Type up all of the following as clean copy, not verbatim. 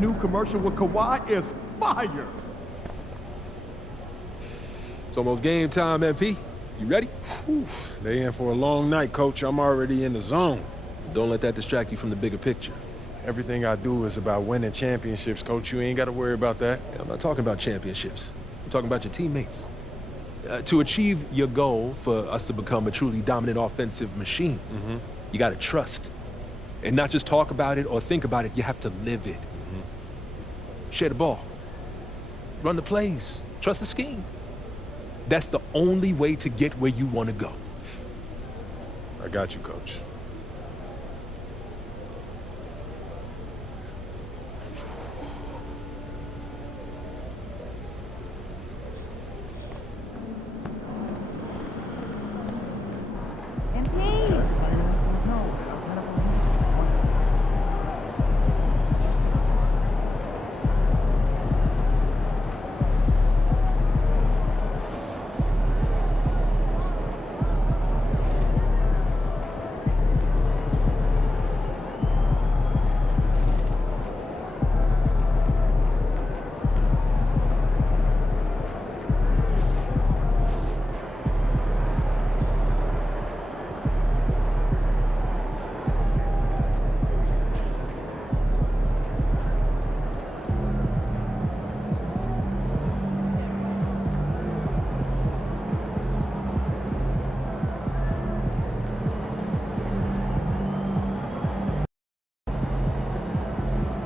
new commercial with Kawhi is fire. It's almost game time, MP. You ready? Whew. They in for a long night, Coach. I'm already in the zone. Don't let that distract you from the bigger picture. Everything I do is about winning championships, Coach. You ain't got to worry about that. I'm not talking about championships. I'm talking about your teammates. To achieve your goal for us to become a truly dominant offensive machine, you got to trust. And not just talk about it or think about it, you have to live it. Share the ball. Run the plays. Trust the scheme. That's the only way to get where you want to go. I got you, Coach.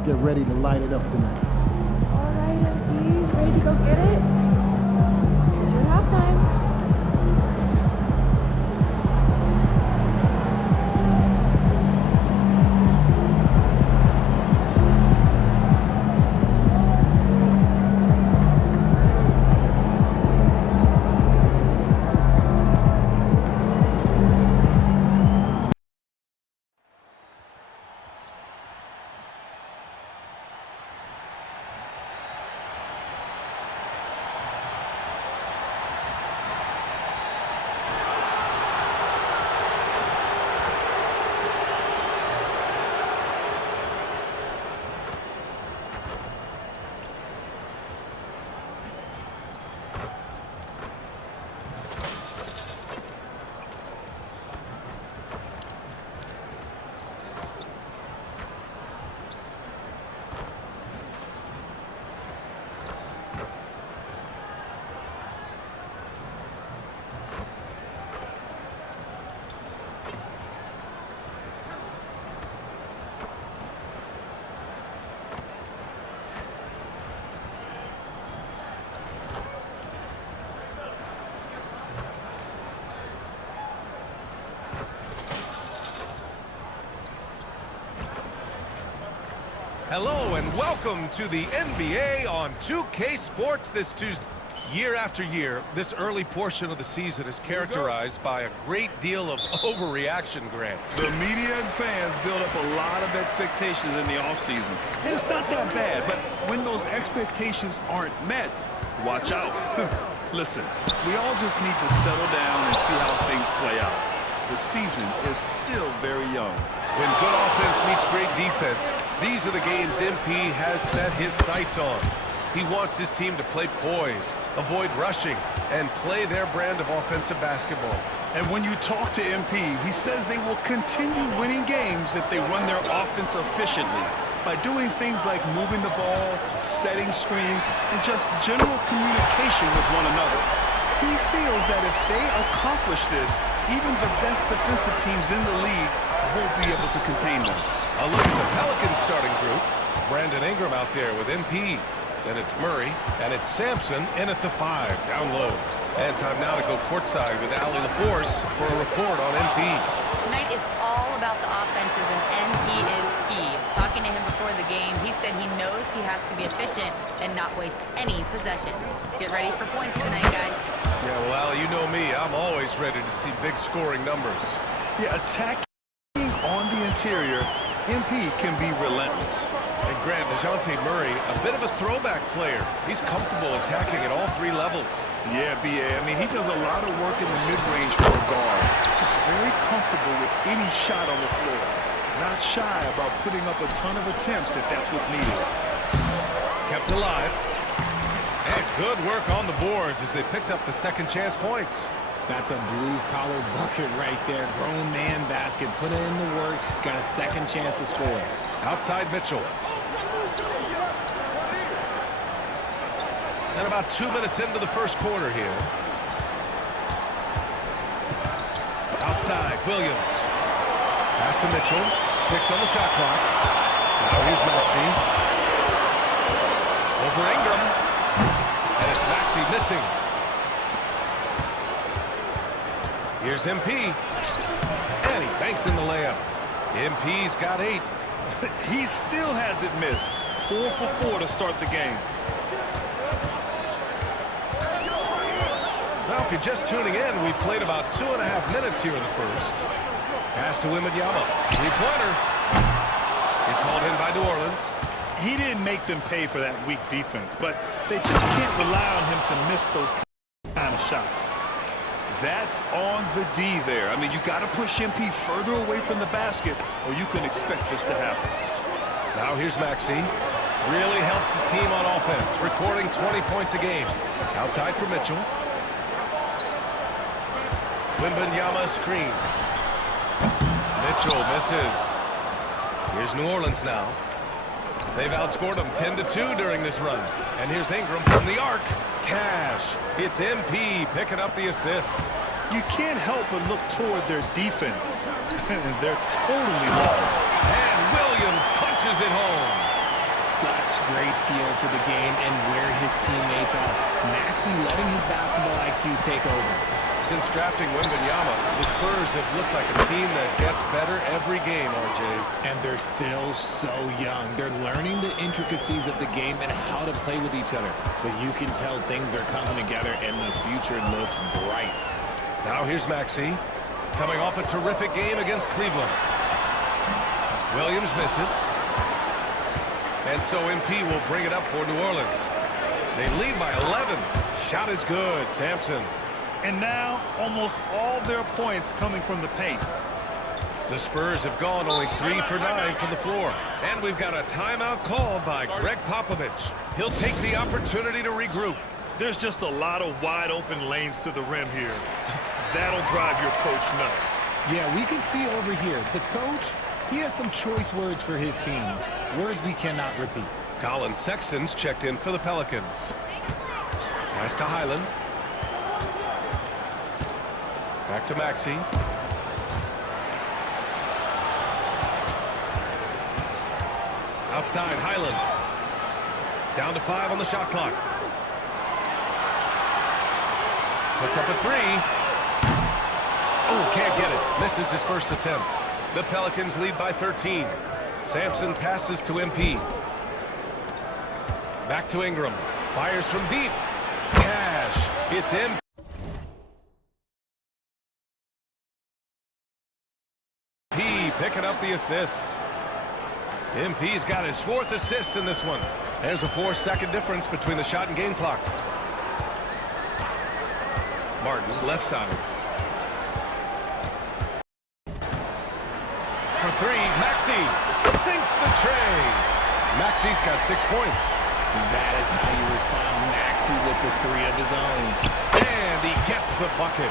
Get ready to light it up tonight. All right, MP, ready to go get it? Here's your halftime. Hello and welcome to the NBA on 2K Sports this Tuesday. Year after year, this early portion of the season is characterized by a great deal of overreaction, Grant. The media and fans build up a lot of expectations in the offseason. And it's not that bad, but when those expectations aren't met, watch out. Listen, we all just need to settle down and see how things play out. The season is still very young. When good offense meets great defense, these are the games MP has set his sights on. He wants his team to play poise, avoid rushing, and play their brand of offensive basketball. And when you talk to MP, he says they will continue winning games if they run their offense efficiently by doing things like moving the ball, setting screens, and just general communication with one another. He feels that if they accomplish this, even the best defensive teams in the league won't be able to contain them. A look at the Pelicans starting group. Brandon Ingram out there with MP. Then it's Murray, and it's Sampson in at the 5, down low. And time now to go courtside with Allie LaForce for a report on MP. Tonight is all about the offenses, and MP is key. Talking to him before the game, he said he knows he has to be efficient and not waste any possessions. Get ready for points tonight, guys. Yeah, well, Allie, you know me. I'm always ready to see big scoring numbers. Yeah, attacking on the interior, MP can be relentless. And Grant, DeJounte Murray, a bit of a throwback player. He's comfortable attacking at all 3 levels. Yeah, B.A. I mean, he does a lot of work in the mid-range for a guard. He's very comfortable with any shot on the floor. Not shy about putting up a ton of attempts if that's what's needed. Kept alive. And good work on the boards as they picked up the second chance points. That's a blue-collar bucket right there. Grown man basket. Put in the work. Got a second chance to score. Outside Mitchell. And about 2 minutes into the first quarter here. Outside, Williams. Pass to Mitchell. 6 on the shot clock. Now here's Maxey. Over Ingram. And it's Maxey missing. Here's MP. And he banks in the layup. MP's got 8. He still hasn't missed. 4 for 4 to start the game. Well, if you're just tuning in, we played about 2.5 minutes here in the first. Pass to Wembanyama. Three-pointer. It's hauled in by New Orleans. He didn't make them pay for that weak defense, but they just can't rely on him to miss those kind of shots. That's on the D there. I mean, you got to push MP further away from the basket, or you can expect this to happen. Now here's Maxey. Really helps his team on offense, recording 20 points a game. Outside for Mitchell. Wembanyama screen. Mitchell misses. Here's New Orleans now. They've outscored them 10-2 during this run. And here's Ingram from the arc. Cash. It's MP picking up the assist. You can't help but look toward their defense. They're totally lost. And Williams punches it home. Such great feel for the game and where his teammates are. Maxey letting his basketball IQ take over. Since drafting Wembanyama, the Spurs have looked like a team that gets better every game, RJ. And they're still so young. They're learning the intricacies of the game and how to play with each other. But you can tell things are coming together and the future looks bright. Now here's Maxey, coming off a terrific game against Cleveland. Williams misses. And so MP will bring it up for New Orleans. They lead by 11. Shot is good, Sampson. And now, almost all their points coming from the paint. The Spurs have gone only 3 for 9 from the floor. And we've got a timeout called by Greg Popovich. He'll take the opportunity to regroup. There's just a lot of wide open lanes to the rim here. That'll drive your coach nuts. Yeah, we can see over here, the coach, he has some choice words for his team. Words we cannot repeat. Colin Sexton's checked in for the Pelicans. Pass to Highland. Back to Maxey. Outside, Highland. Down to 5 on the shot clock. Puts up a 3. Oh, can't get it. Misses his first attempt. The Pelicans lead by 13. Sampson passes to MP. Back to Ingram. Fires from deep. Cash. It's MP. Picking up the assist. MP's got his 4th assist in this one. There's a 4-second difference between the shot and game clock. Martin, left side. For 3, Maxey sinks the tray. Maxey's got 6 points. That is how you respond. Maxey with the 3 of his own. And he gets the bucket.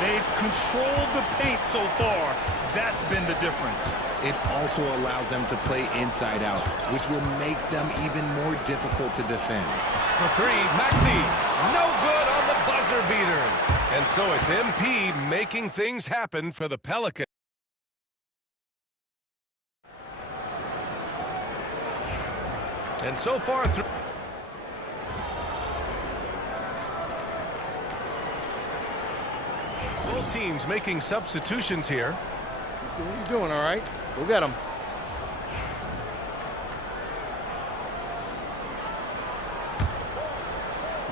They've controlled the paint so far. That's been the difference. It also allows them to play inside out, which will make them even more difficult to defend. For 3, Maxey. No good on the buzzer beater. And so it's MP making things happen for the Pelicans. And so far through. Both teams making substitutions here. What are you doing, all right? Go get him.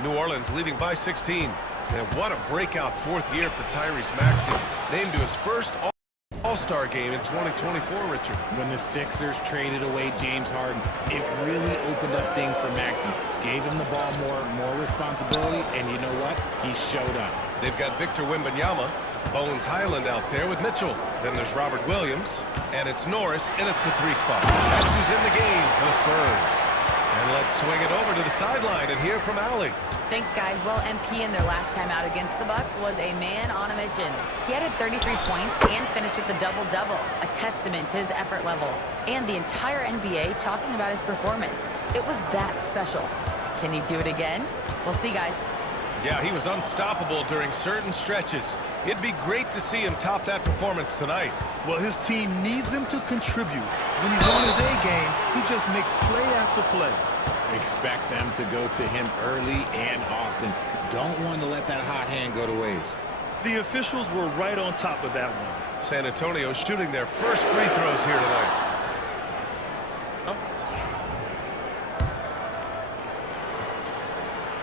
New Orleans leading by 16. And what a breakout 4th year for Tyrese Maxey. Named to his first All-Star game in 2024, Richard. When the Sixers traded away James Harden, it really opened up things for Maxey. Gave him the ball more responsibility, and you know what? He showed up. They've got Victor Wembanyama, Bones Highland out there with Mitchell. Then there's Robert Williams, and it's Norris in at the 3 spot. That's who's in the game for the Spurs. And let's swing it over to the sideline and hear from Allie. Thanks, guys. Well, MP in their last time out against the Bucks was a man on a mission. He added 33 points and finished with a double-double, a testament to his effort level. And the entire NBA talking about his performance. It was that special. Can he do it again? We'll see, guys. Yeah, he was unstoppable during certain stretches. It'd be great to see him top that performance tonight. Well, his team needs him to contribute. When he's on his A game, he just makes play after play. Expect them to go to him early and often. Don't want to let that hot hand go to waste. The officials were right on top of that one. San Antonio shooting their first free throws here tonight.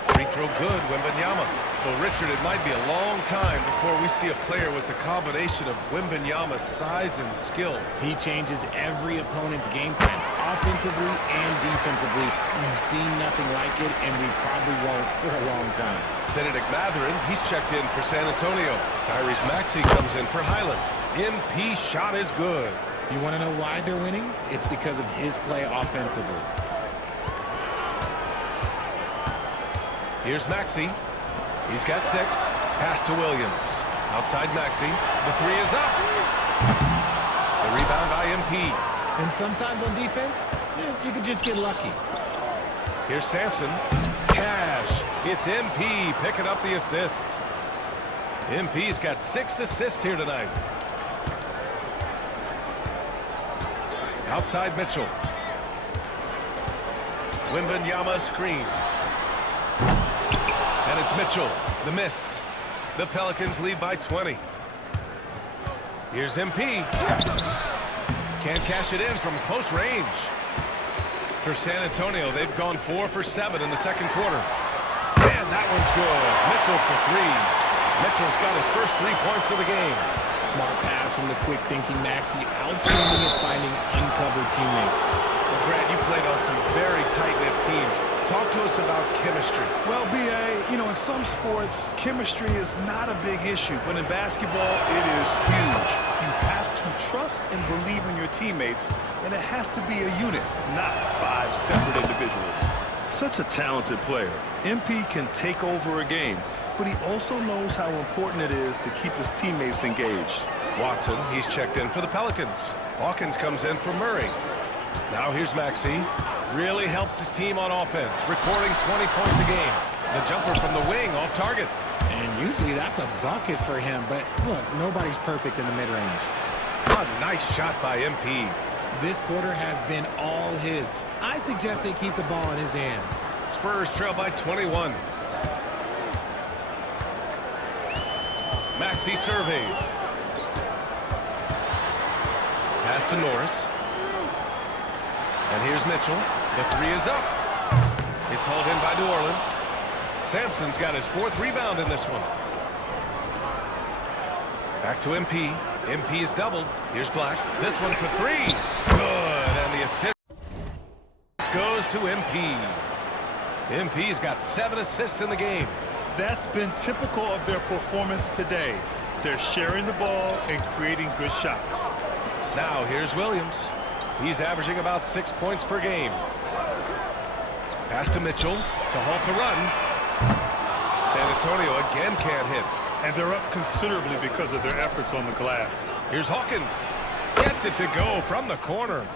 Free throw good, Wembanyama. Well, Richard, it might be a long time before we see a player with the combination of Wembanyama's size and skill. He changes every opponent's game plan, offensively and defensively. We've seen nothing like it, and we probably won't for a long time. Benedict Mathurin, he's checked in for San Antonio. Tyrese Maxey comes in for Highland. MP shot is good. You want to know why they're winning? It's because of his play offensively. Here's Maxey. He's got 6. Pass to Williams. Outside Maxey. The 3 is up. The rebound by MP. And sometimes on defense, you can just get lucky. Here's Sampson. Cash. It's MP picking up the assist. MP's got 6 assists here tonight. Outside Mitchell. Wembanyama screen. And it's Mitchell. The miss. The Pelicans lead by 20. Here's MP. Can't cash it in from close range. For San Antonio, they've gone 4 for 7 in the second quarter. And that one's good. Mitchell for 3. Mitchell's got his first 3 points of the game. Smart pass from the quick-thinking Maxey. Outstanding at finding uncovered teammates. Well, Grant, you played on some very tight-knit teams. Talk to us about chemistry. Well, B.A., in some sports, chemistry is not a big issue. But in basketball, it is huge. You have to trust and believe in your teammates, and it has to be a unit, not 5 separate individuals. Such a talented player. MP can take over a game, but he also knows how important it is to keep his teammates engaged. Watson, he's checked in for the Pelicans. Hawkins comes in for Murray. Now here's Maxey. Really helps his team on offense, recording 20 points a game. The jumper from the wing off target. And usually that's a bucket for him, but look, nobody's perfect in the mid-range. A nice shot by MP. This quarter has been all his. I suggest they keep the ball in his hands. Spurs trail by 21. Maxey surveys. Pass to Norris. And here's Mitchell. The 3 is up. It's hauled in by New Orleans. Sampson's got his 4th rebound in this one. Back to MP. MP is doubled. Here's Black. This one for 3. Good. And the assist goes to MP. MP's got 7 assists in the game. That's been typical of their performance today. They're sharing the ball and creating good shots. Now here's Williams. He's averaging about 6 points per game. Pass to Mitchell to halt the run. San Antonio again can't hit. And they're up considerably because of their efforts on the glass. Here's Hawkins. Gets it to go from the corner.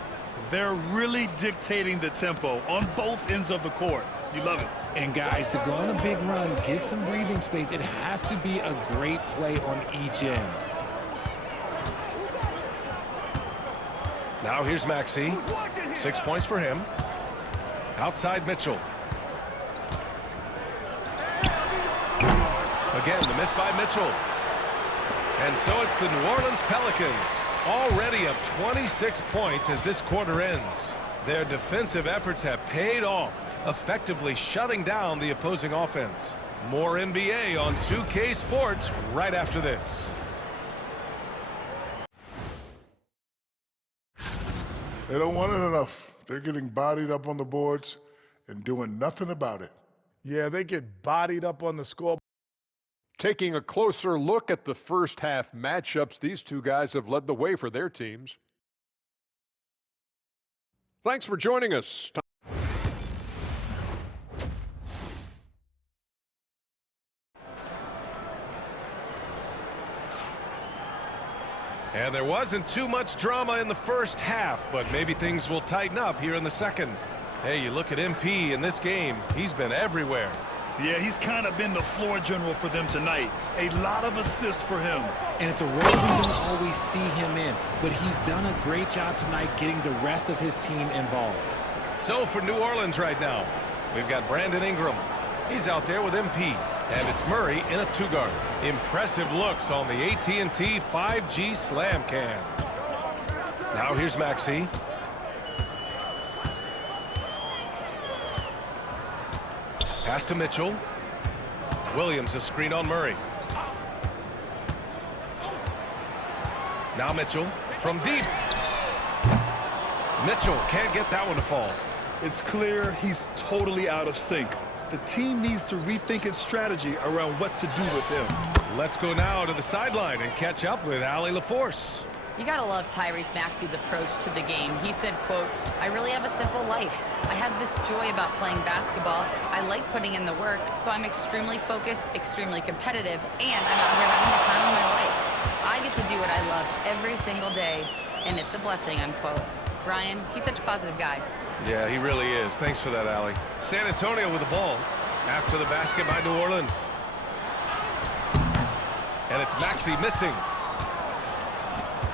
They're really dictating the tempo on both ends of the court. You love it. And guys, to go on a big run, get some breathing space, it has to be a great play on each end. Now here's Maxey. 6 points for him. Outside Mitchell. Again, the miss by Mitchell. And so it's the New Orleans Pelicans, already up 26 points as this quarter ends. Their defensive efforts have paid off, effectively shutting down the opposing offense. More NBA on 2K Sports right after this. They don't want it enough. They're getting bodied up on the boards and doing nothing about it. Yeah, they get bodied up on the score. Taking a closer look at the first half matchups, these two guys have led the way for their teams. Thanks for joining us. And there wasn't too much drama in the first half, but maybe things will tighten up here in the second. Hey, you look at MP in this game, he's been everywhere. Yeah, he's kind of been the floor general for them tonight. A lot of assists for him. And it's a role we don't always see him in, but he's done a great job tonight getting the rest of his team involved. So for New Orleans right now, we've got Brandon Ingram. He's out there with MP. And it's Murray in a two-guard. Impressive looks on the AT&T 5G Slam Cam. Now here's Maxey. Pass to Mitchell. Williams a screen on Murray. Now Mitchell from deep. Mitchell can't get that one to fall. It's clear he's totally out of sync. The team needs to rethink its strategy around what to do with him. Let's go now to the sideline and catch up with Allie LaForce. You gotta love Tyrese Maxey's approach to the game. He said, quote, "I really have a simple life. I have this joy about playing basketball. I like putting in the work, so I'm extremely focused, extremely competitive, and I'm out here having the time of my life. I get to do what I love every single day, and it's a blessing," unquote. Brian, he's such a positive guy. Yeah, he really is. Thanks for that, Allie. San Antonio with the ball. After the basket by New Orleans. And it's Maxey missing.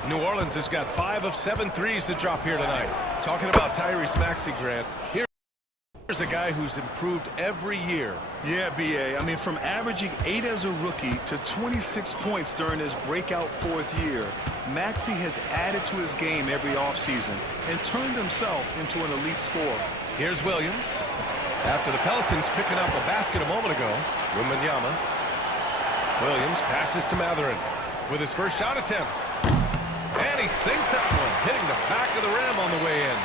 New Orleans has got 5 of 7 threes to drop here tonight. Talking about Tyrese Maxey, Grant. Here's a guy who's improved every year. Yeah, B.A. I mean, from averaging 8 as a rookie to 26 points during his breakout 4th year, Maxey has added to his game every offseason and turned himself into an elite scorer. Here's Williams. After the Pelicans picking up a basket a moment ago, Wembanyama. Williams passes to Mathurin with his first shot attempt. And he sinks that one, hitting the back of the rim on the way in.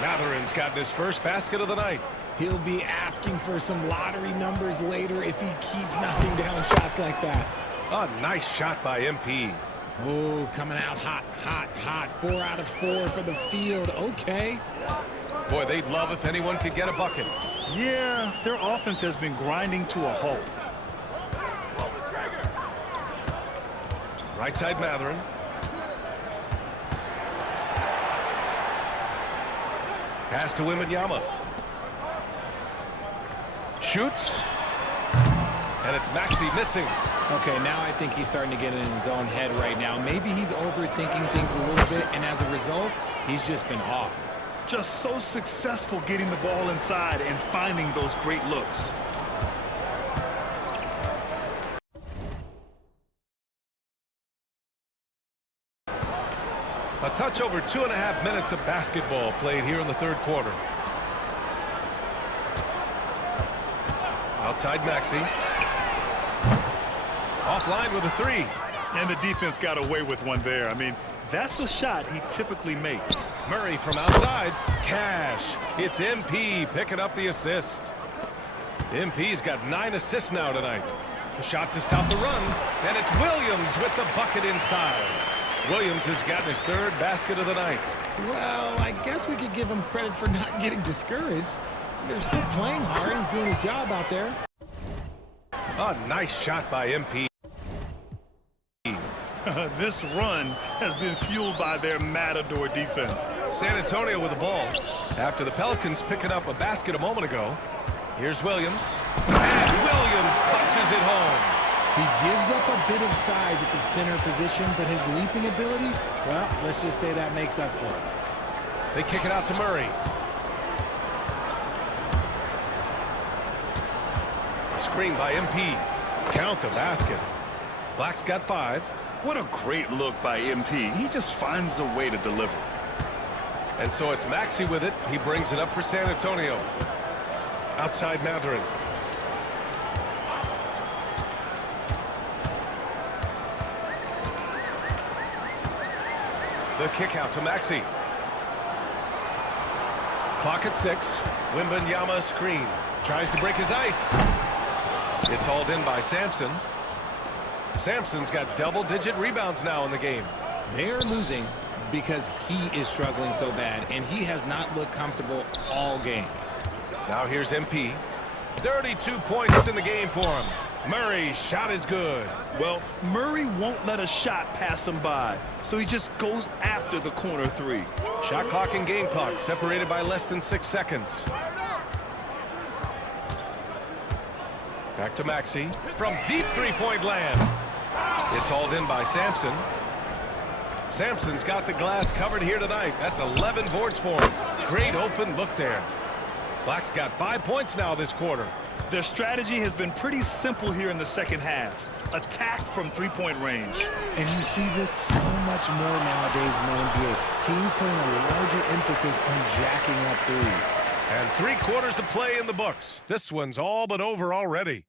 Mathurin's gotten his first basket of the night. He'll be asking for some lottery numbers later if he keeps knocking down shots like that. A nice shot by MP. Oh, coming out hot, hot, hot. 4 out of 4 for the field. Okay. Boy, they'd love if anyone could get a bucket. Yeah, their offense has been grinding to a halt. Right side Mathurin. Pass to Wembanyama. Shoots. And it's Maxey missing. Okay, now I think he's starting to get in his own head right now. Maybe he's overthinking things a little bit, and as a result, he's just been off. Just so successful getting the ball inside and finding those great looks. A touch over 2.5 minutes of basketball played here in the third quarter. Outside Maxey. Offline with a 3. And the defense got away with one there. I mean, that's a shot he typically makes. Murray from outside. Cash. It's MP picking up the assist. MP's got 9 assists now tonight. The shot to stop the run. And it's Williams with the bucket inside. Williams has gotten his 3rd basket of the night. Well, I guess we could give him credit for not getting discouraged. They're still playing hard. He's doing his job out there. A nice shot by MP. This run has been fueled by their Matador defense. San Antonio with the ball. After the Pelicans picking up a basket a moment ago. Here's Williams. And Williams punches it home. He gives up a bit of size at the center position, but his leaping ability, well, let's just say that makes up for it. They kick it out to Murray. Screen by MP. Count the basket. Black's got 5. What a great look by MP. He just finds a way to deliver. And so it's Maxey with it. He brings it up for San Antonio. Outside Mathurin. The kick out to Maxey. Clock at 6. Wembanyama screen. Tries to break his ice. It's hauled in by Sampson. Sampson's got double-digit rebounds now in the game. They're losing because he is struggling so bad, and he has not looked comfortable all game. Now here's MP. 32 points in the game for him. Murray's shot is good. Well, Murray won't let a shot pass him by, so he just goes after the corner three. Shot clock and game clock separated by less than 6 seconds. Back to Maxey from deep three-point land. It's hauled in by Sampson. Sampson's got the glass covered here tonight. That's 11 boards for him. Great open look there. Black's got 5 points now this quarter. Their strategy has been pretty simple here in the second half. Attack from three-point range. And you see this so much more nowadays in the NBA. Teams putting a larger emphasis on jacking up threes. And 3 quarters of play in the books. This one's all but over already.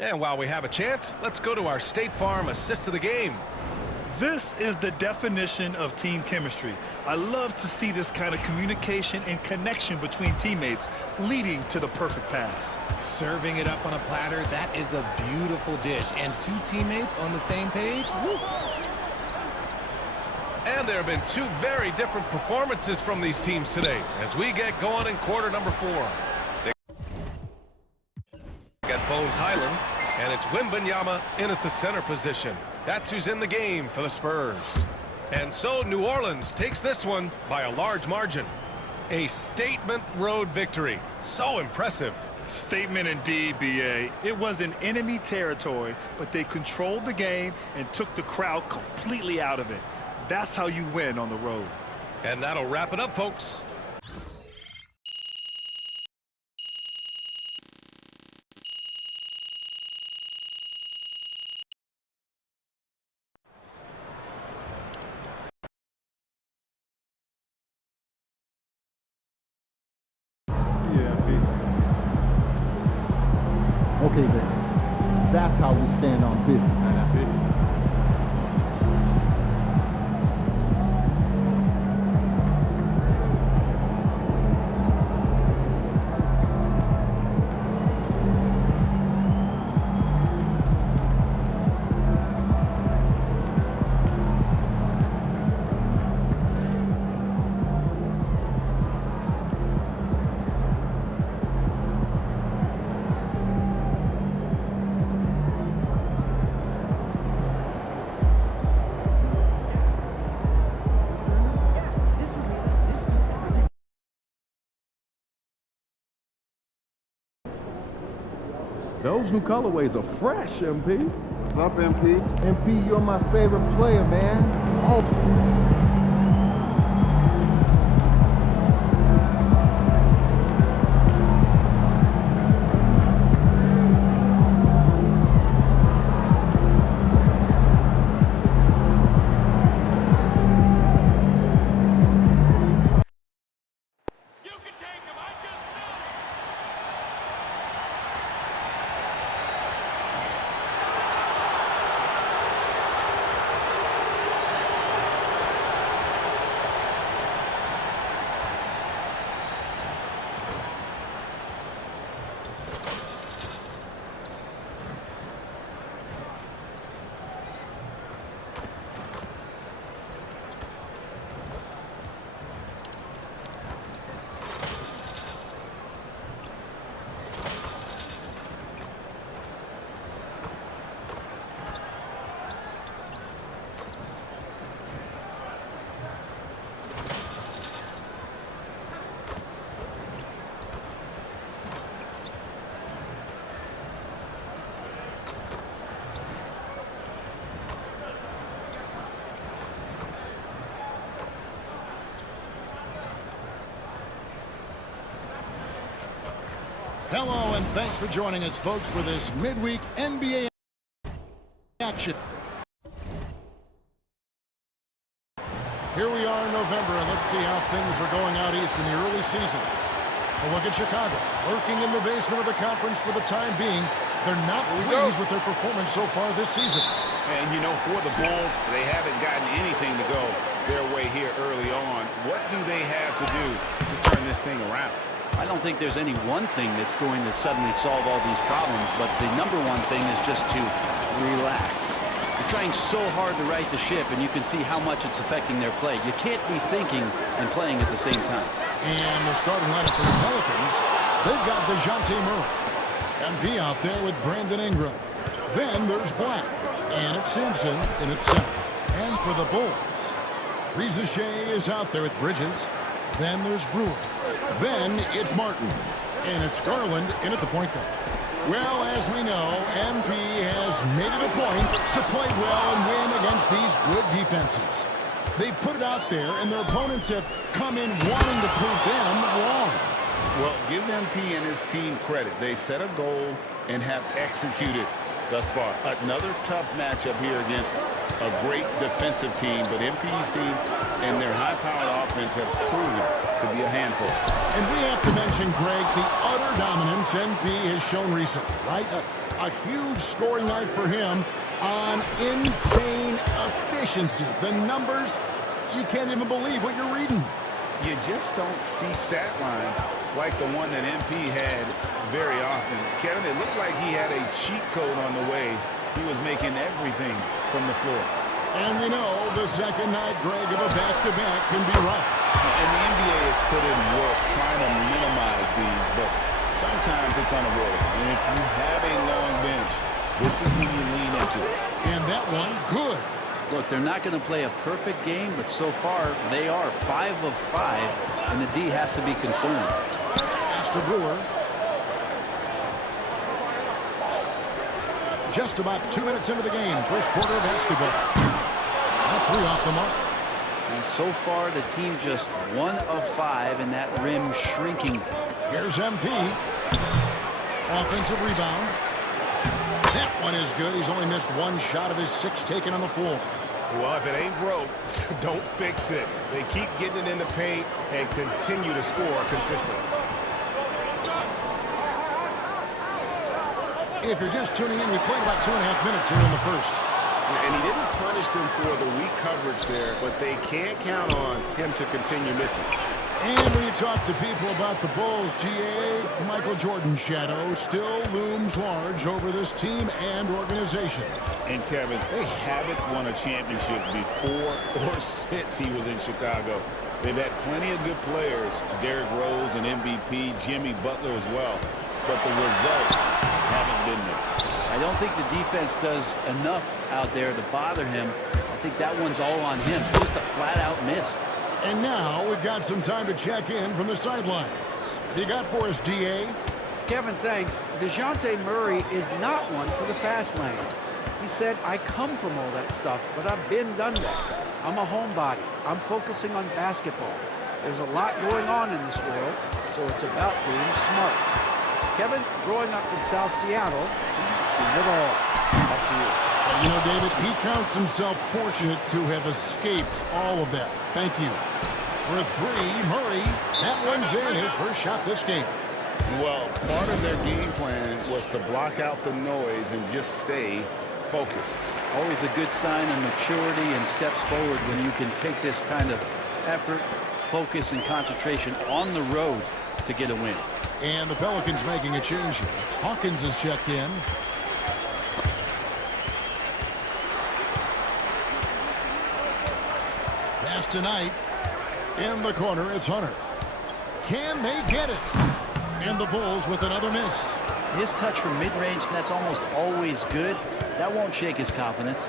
And while we have a chance, let's go to our State Farm assist of the game. This is the definition of team chemistry. I love to see this kind of communication and connection between teammates leading to the perfect pass. Serving it up on a platter, that is a beautiful dish. And 2 teammates on the same page. Woo. And there have been 2 very different performances from these teams today as we get going in quarter number 4. They got Bones Highland, and it's Wembanyama in at the center position. That's who's in the game for the Spurs. And so New Orleans takes this one by a large margin. A statement road victory. So impressive. Statement indeed, B.A. It was in enemy territory, but they controlled the game and took the crowd completely out of it. That's how you win on the road. And that'll wrap it up, folks. Okay, then. That's how we stand on business. Those new colorways are fresh, MP. What's up, MP? MP, you're my favorite player, man. Oh. Hello, and thanks for joining us, folks, for this midweek NBA action. Here we are in November, and let's see how things are going out east in the early season. A look at Chicago, lurking in the basement of the conference for the time being. They're not pleased with their performance so far this season. And, you know, for the Bulls, they haven't gotten anything to go their way here early on. What do they have to do to turn this thing around? I don't think there's any one thing that's going to suddenly solve all these problems, but the number one thing is just to relax. They're trying so hard to right the ship, and you can see how much it's affecting their play. You can't be thinking and playing at the same time. And the starting lineup for the Pelicans, They've got DeJounte Murray. MP out there with Brandon Ingram. Then there's Black. And it's Sampson in at center. And for the Bulls, Reza Shea is out there with Bridges. Then there's Brewer. Then it's Martin. And it's Garland in at the point guard. Well, as we know, MP has made it a point to play well and win against these good defenses. They put it out there, and their opponents have come in wanting to prove them wrong. Well, give MP and his team credit. They set a goal and have executed thus far. Another tough matchup here against a great defensive team, but MP's team and their high-powered offense have proven to be a handful. And we have to mention, Greg, the utter dominance MP has shown recently, right? A huge scoring night for him on insane efficiency. The numbers, you can't even believe what you're reading. You just don't see stat lines like the one that MP had very often. Kevin, it looked like he had a cheat code on the way. He was making everything from the floor. And we know the second night, Greg, of a back-to-back can be rough. And the NBA has put in work trying to minimize these, but sometimes it's unavoidable. And if you have a long bench, this is when you lean into it. And that one, good. Look, they're not going to play a perfect game, but so far they are 5 of 5, and the D has to be concerned. Pass to Brewer. Just about 2 minutes into the game, first quarter of basketball. That 3 off the mark. And so far, the team just 1 of 5, and that rim shrinking. Here's MP. Offensive rebound. That one is good. He's only missed 1 shot of his 6 taken on the floor. Well, if it ain't broke, don't fix it. They keep getting it in the paint and continue to score consistently. If you're just tuning in, we played about 2.5 minutes here in the first. And he didn't punish them for the weak coverage there, but they can't count on him to continue missing. And when you talk to people about the Bulls, GA, Michael Jordan's shadow still looms large over this team and organization. And Kevin, they haven't won a championship before or since he was in Chicago. They've had plenty of good players, Derrick Rose and MVP, Jimmy Butler as well, but the results haven't been there. I don't think the defense does enough out there to bother him. I think that one's all on him. Just a flat-out miss. And now we've got some time to check in from the sidelines. You got for us, DA? Kevin, thanks. DeJounte Murray is not one for the fast lane. He said, I come from all that stuff, but I've been done that. I'm a homebody. I'm focusing on basketball. There's a lot going on in this world, so it's about being smart. Kevin, growing up in South Seattle, he's seen it all. Back to you. You know, David, he counts himself fortunate to have escaped all of that. Thank you. For 3, Murray. That one's in, his first shot this game. Well, part of their game plan was to block out the noise and just stay focused. Always a good sign of maturity and steps forward when you can take this kind of effort, focus, and concentration on the road to get a win. And the Pelicans making a change here. Hawkins is checked in. Pass tonight. In the corner, it's Hunter. Can they get it? And the Bulls with another miss. His touch from mid-range, that's almost always good. That won't shake his confidence.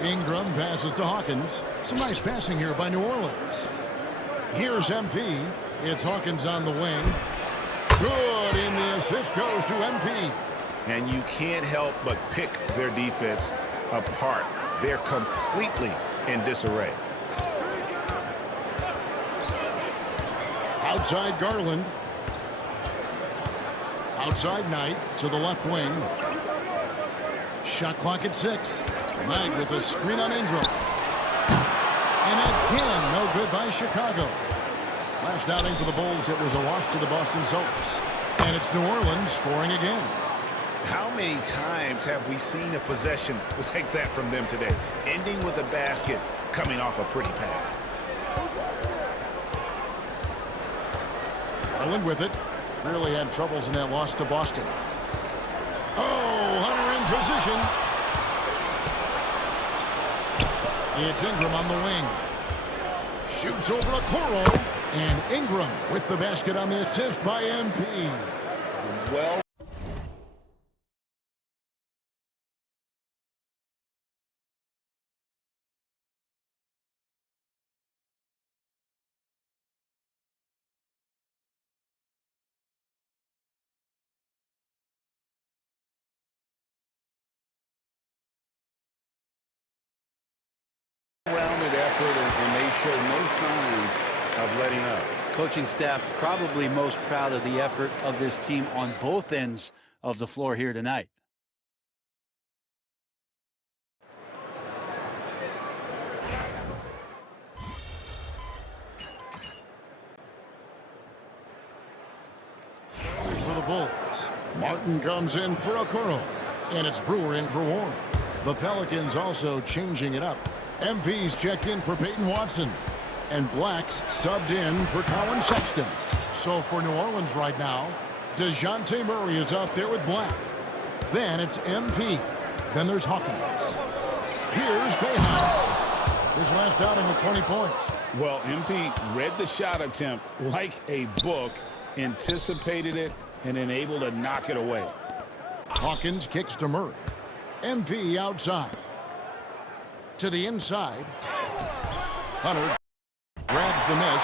Ingram passes to Hawkins. Some nice passing here by New Orleans. Here's MP. It's Hawkins on the wing. Good, and the assist goes to MP. And you can't help but pick their defense apart. They're completely in disarray. Outside Garland. Outside Knight to the left wing. Shot clock at 6. Knight with a screen on Ingram. And again, no good by Chicago. Last outing for the Bulls, it was a loss to the Boston Celtics. And it's New Orleans scoring again. How many times have we seen a possession like that from them today? Ending with a basket, coming off a pretty pass. Garland with it. Really had troubles in that loss to Boston. Oh, Hunter in position. It's Ingram on the wing. Shoots over Okoro. And Ingram with the basket on the assist by MP. Well. Rounded effort, and they show no signs of letting up. Coaching staff probably most proud of the effort of this team on both ends of the floor here tonight. For the Bulls, Martin comes in for Okoro, and it's Brewer in for Warren. The Pelicans also changing it up. MP's checked in for Peyton Watson, and Black's subbed in for Colin Sexton. So for New Orleans right now, DeJounte Murray is out there with Black. Then it's MP. Then there's Hawkins. Here's Boeheim. His last outing with 20 points. Well, MP read the shot attempt like a book, anticipated it, and then able to knock it away. Hawkins kicks to Murray. MP outside. To the inside. Hunter grabs the miss.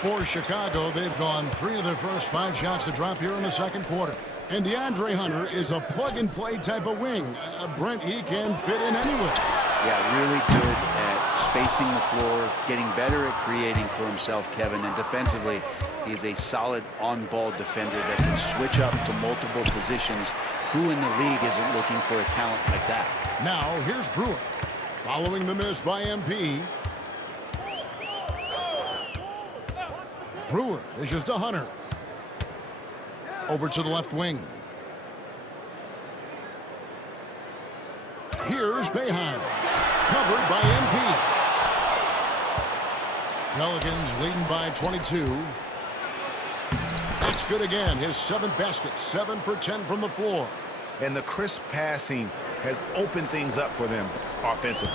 For Chicago, they've gone 3 of their first 5 shots to drop here in the second quarter. And DeAndre Hunter is a plug-and-play type of wing. Brent, he can fit in anywhere. Yeah, really good at spacing the floor, getting better at creating for himself, Kevin. And defensively, he's a solid on-ball defender that can switch up to multiple positions. Who in the league isn't looking for a talent like that? Now, here's Brewer. Following the miss by MP. Brewer dishes to Hunter. Over to the left wing. Here's Boeheim. Covered by MP. Pelicans leading by 22. That's good again. His 7th basket. 7 for 10 from the floor. And the crisp passing has opened things up for them offensively.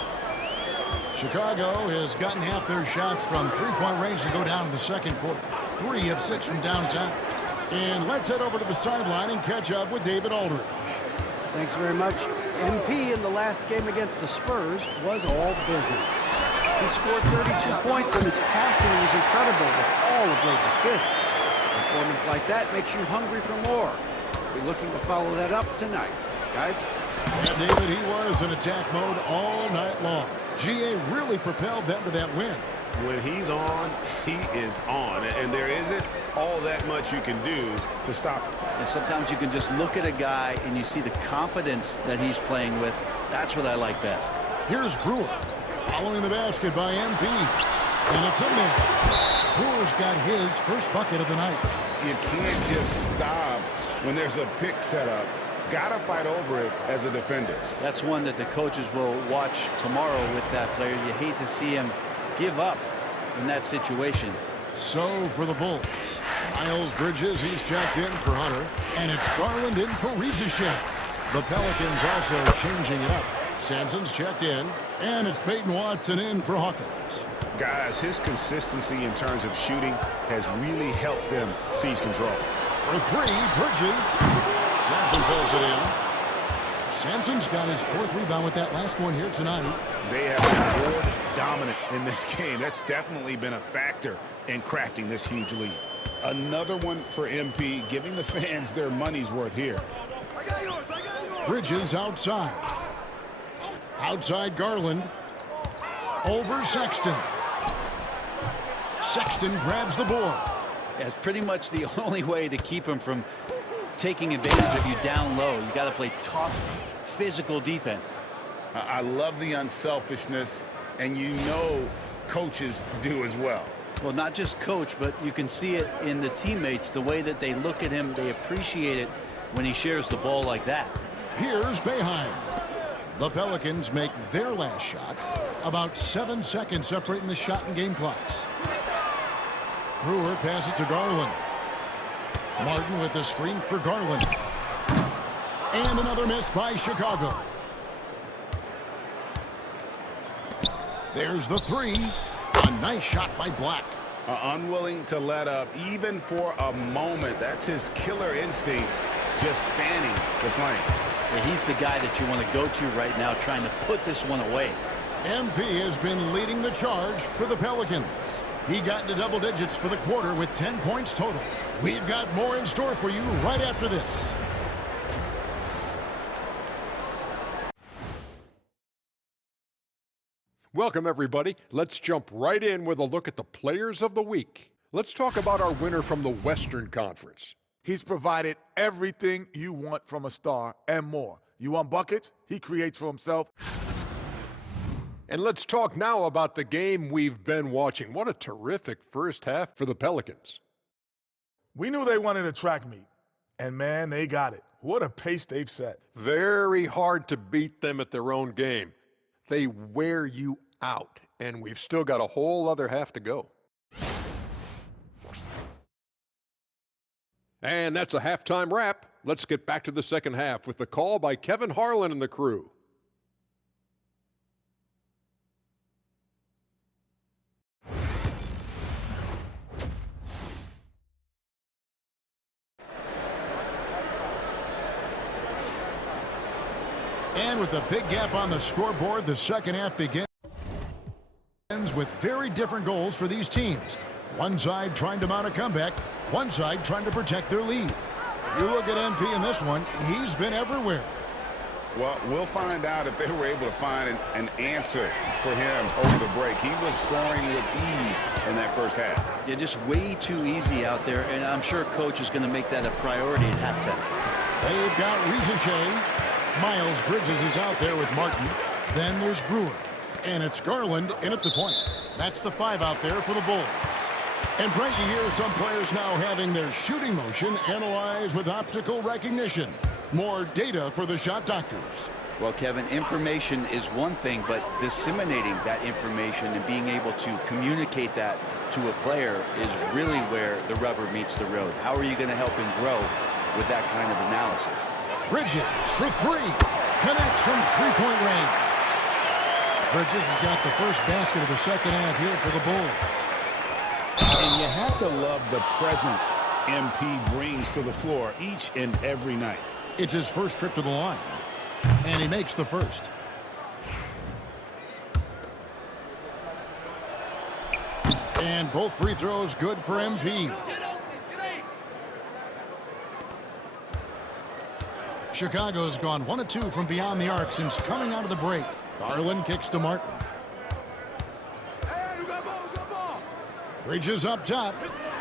Chicago has gotten half their shots from three-point range to go down in the second quarter. 3 of 6 from downtown. And let's head over to the sideline and catch up with David Aldridge. Thanks very much. MP in the last game against the Spurs was all business. He scored 32 points, and his passing was incredible with all of those assists. A performance like that makes you hungry for more. We'll be looking to follow that up tonight. Guys? Yeah, David, he was in attack mode all night long. GA really propelled them to that win. When he's on, he is on. And there isn't all that much you can do to stop him. And sometimes you can just look at a guy and you see the confidence that he's playing with. That's what I like best. Here's Brewer. Following the basket by MP. And it's in there. Brewer's got his first bucket of the night. You can't just stop when there's a pick set up. Gotta fight over it as a defender. That's one that the coaches will watch tomorrow with that player. You hate to see him give up in that situation. So for the Bulls, Miles Bridges, he's checked in for Hunter. And it's Garland in for Rizachet. The Pelicans also changing it up. Sampson's checked in. And it's Peyton Watson in for Hawkins. Guys, his consistency in terms of shooting has really helped them seize control. For 3, Bridges. Sampson pulls it in. Sampson's got his 4th rebound with that last one here tonight. They have been more dominant in this game. That's definitely been a factor in crafting this huge lead. Another one for MP, giving the fans their money's worth here. Bridges outside. Outside Garland. Over Sexton. Sexton grabs the board. Yeah, it's pretty much the only way to keep him from taking advantage of you down low. You got to play tough, physical defense. I love the unselfishness, and you know coaches do as well. Well, not just coach, but you can see it in the teammates, the way that they look at him. They appreciate it when he shares the ball like that. Here's Boeheim. The Pelicans make their last shot. About 7 seconds separating the shot and game clocks. Brewer passes it to Garland. Martin with the screen for Garland. And another miss by Chicago. There's the 3. Nice shot by Black. Unwilling to let up even for a moment. That's his killer instinct, just fanning the flame. Yeah, he's the guy that you want to go to right now, trying to put this one away. MP has been leading the charge for the Pelicans. He got into double digits for the quarter with 10 points total. We've got more in store for you right after this. Welcome, everybody. Let's jump right in with a look at the players of the week. Let's talk about our winner from the Western Conference. He's provided everything you want from a star and more. You want buckets? He creates for himself. And let's talk now about the game we've been watching. What a terrific first half for the Pelicans. We knew they wanted a track meet, and man, they got it. What a pace they've set. Very hard to beat them at their own game. They wear you out, and we've still got a whole other half to go. And that's a halftime wrap. Let's get back to the second half with the call by Kevin Harlan and the crew. And with a big gap on the scoreboard, the second half begins with very different goals for these teams. One side trying to mount a comeback, one side trying to protect their lead. You look at MP in this one, he's been everywhere. Well, we'll find out if they were able to find an answer for him over the break. He was scoring with ease in that first half. Yeah, just way too easy out there, and I'm sure Coach is going to make that a priority at halftime. They've got Rizachet. Miles Bridges is out there with Martin. Then there's Brewer. And it's Garland in at the point. That's the 5 out there for the Bulls. And Brent, you hear some players now having their shooting motion analyzed with optical recognition. More data for the shot doctors. Well, Kevin, information is one thing, but disseminating that information and being able to communicate that to a player is really where the rubber meets the road. How are you going to help him grow with that kind of analysis? Bridges for 3. Connects from three-point range. Bridges has got the first basket of the second half here for the Bulls. And you have to love the presence MP brings to the floor each and every night. It's his first trip to the line. And he makes the first. And both free throws good for MP. Chicago's gone 1 of 2 from beyond the arc since coming out of the break. Garland kicks to Martin. Bridges up top.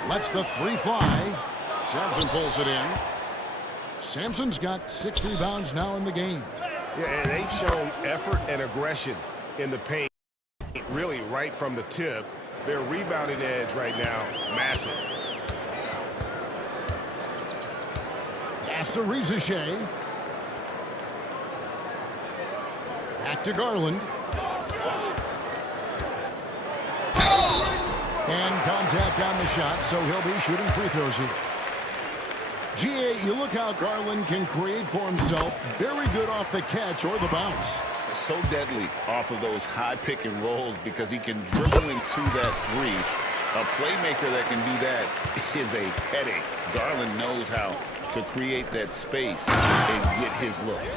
Lets the 3 fly. Sampson pulls it in. Sampson's got 6 rebounds now in the game. Yeah, and they've shown effort and aggression in the paint, really right from the tip. Their rebounding edge right now, massive. Pass to Rizachet. Back to Garland. And contact on the shot, so he'll be shooting free throws here. GA, you look how Garland can create for himself. Very good off the catch or the bounce. So deadly off of those high pick and rolls because he can dribble into that 3. A playmaker that can do that is a headache. Garland knows how to create that space and get his looks.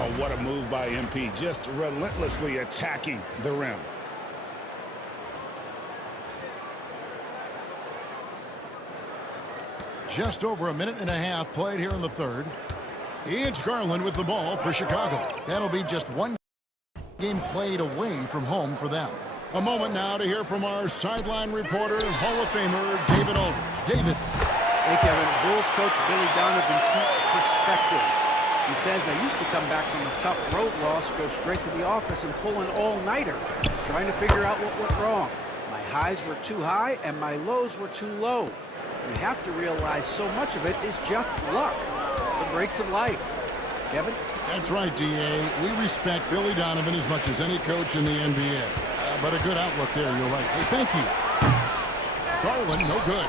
Oh, what a move by MP, just relentlessly attacking the rim. Just over a minute and a half played here in the third. It's Garland with the ball for Chicago. That'll be just 1 game played away from home for them. A moment now to hear from our sideline reporter, Hall of Famer David Aldridge. David. Hey, Kevin. Bulls coach Billy Donovan keeps perspective. He says, I used to come back from a tough road loss, go straight to the office and pull an all-nighter, trying to figure out what went wrong. My highs were too high and my lows were too low. You have to realize so much of it is just luck, the breaks of life. Kevin? That's right, D.A. We respect Billy Donovan as much as any coach in the NBA. But a good outlook there, you're right. Hey, thank you. Garland, no good.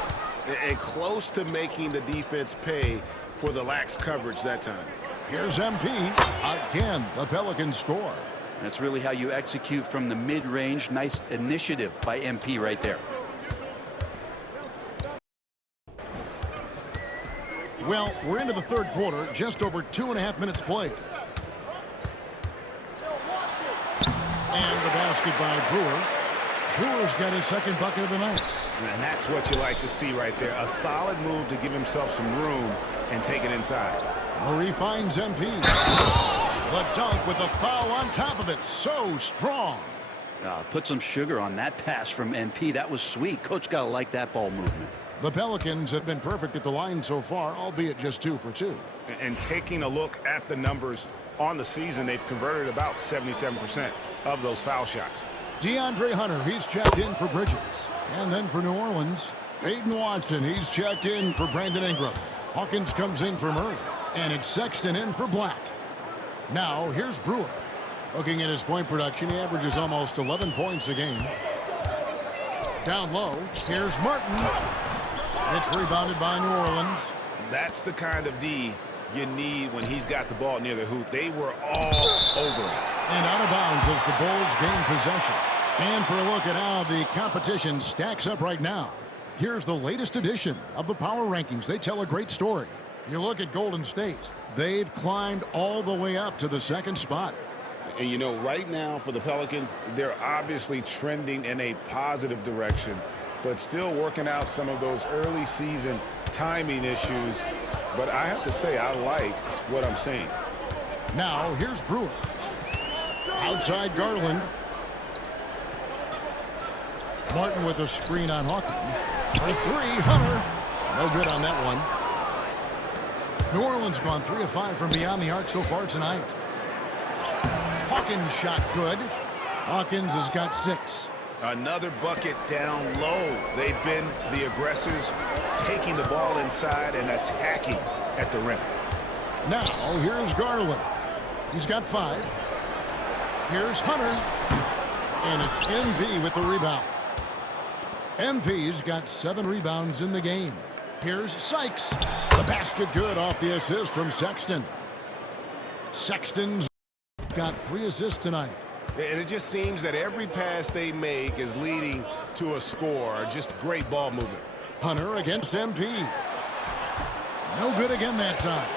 And close to making the defense pay for the lax coverage that time. Here's MP. Again, the Pelicans score. That's really how you execute from the mid-range. Nice initiative by MP right there. Well, we're into the third quarter, just over 2.5 minutes played. And the basket by Brewer. Brewer's got his second bucket of the night. And that's what you like to see right there. A solid move to give himself some room and take it inside. Murray finds MP. The dunk with the foul on top of it. So strong. Put some sugar on that pass from MP. That was sweet. Coach got to like that ball movement. The Pelicans have been perfect at the line so far, albeit just 2 for 2. And taking a look at the numbers on the season, they've converted about 77% of those foul shots. DeAndre Hunter, he's checked in for Bridges. And then for New Orleans, Peyton Watson, he's checked in for Brandon Ingram. Hawkins comes in for Murray. And it's Sexton in for Black. Now, here's Brewer. Looking at his point production, he averages almost 11 points a game. Down low, here's Martin. It's rebounded by New Orleans. That's the kind of D you need when he's got the ball near the hoop. They were all over it. And out of bounds as the Bulls gain possession. And for a look at how the competition stacks up right now, here's the latest edition of the Power Rankings. They tell a great story. You look at Golden State. They've climbed all the way up to the second spot. And you know, right now for the Pelicans, they're obviously trending in a positive direction, but still working out some of those early season timing issues. But I have to say, I like what I'm seeing. Now, here's Brewer. Outside Garland. Martin with a screen on Hawkins. For 3, Hunter. No good on that one. New Orleans gone 3 of 5 from beyond the arc so far tonight. Hawkins shot good. Hawkins has got 6. Another bucket down low. They've been the aggressors, taking the ball inside and attacking at the rim. Now, here's Garland. He's got 5. Here's Hunter. And it's MP with the rebound. MP's got 7 rebounds in the game. Here's Sykes. The basket good off the assist from Sexton. Sexton's got 3 assists tonight. And it just seems that every pass they make is leading to a score. Just great ball movement. Hunter against MP. No good again that time.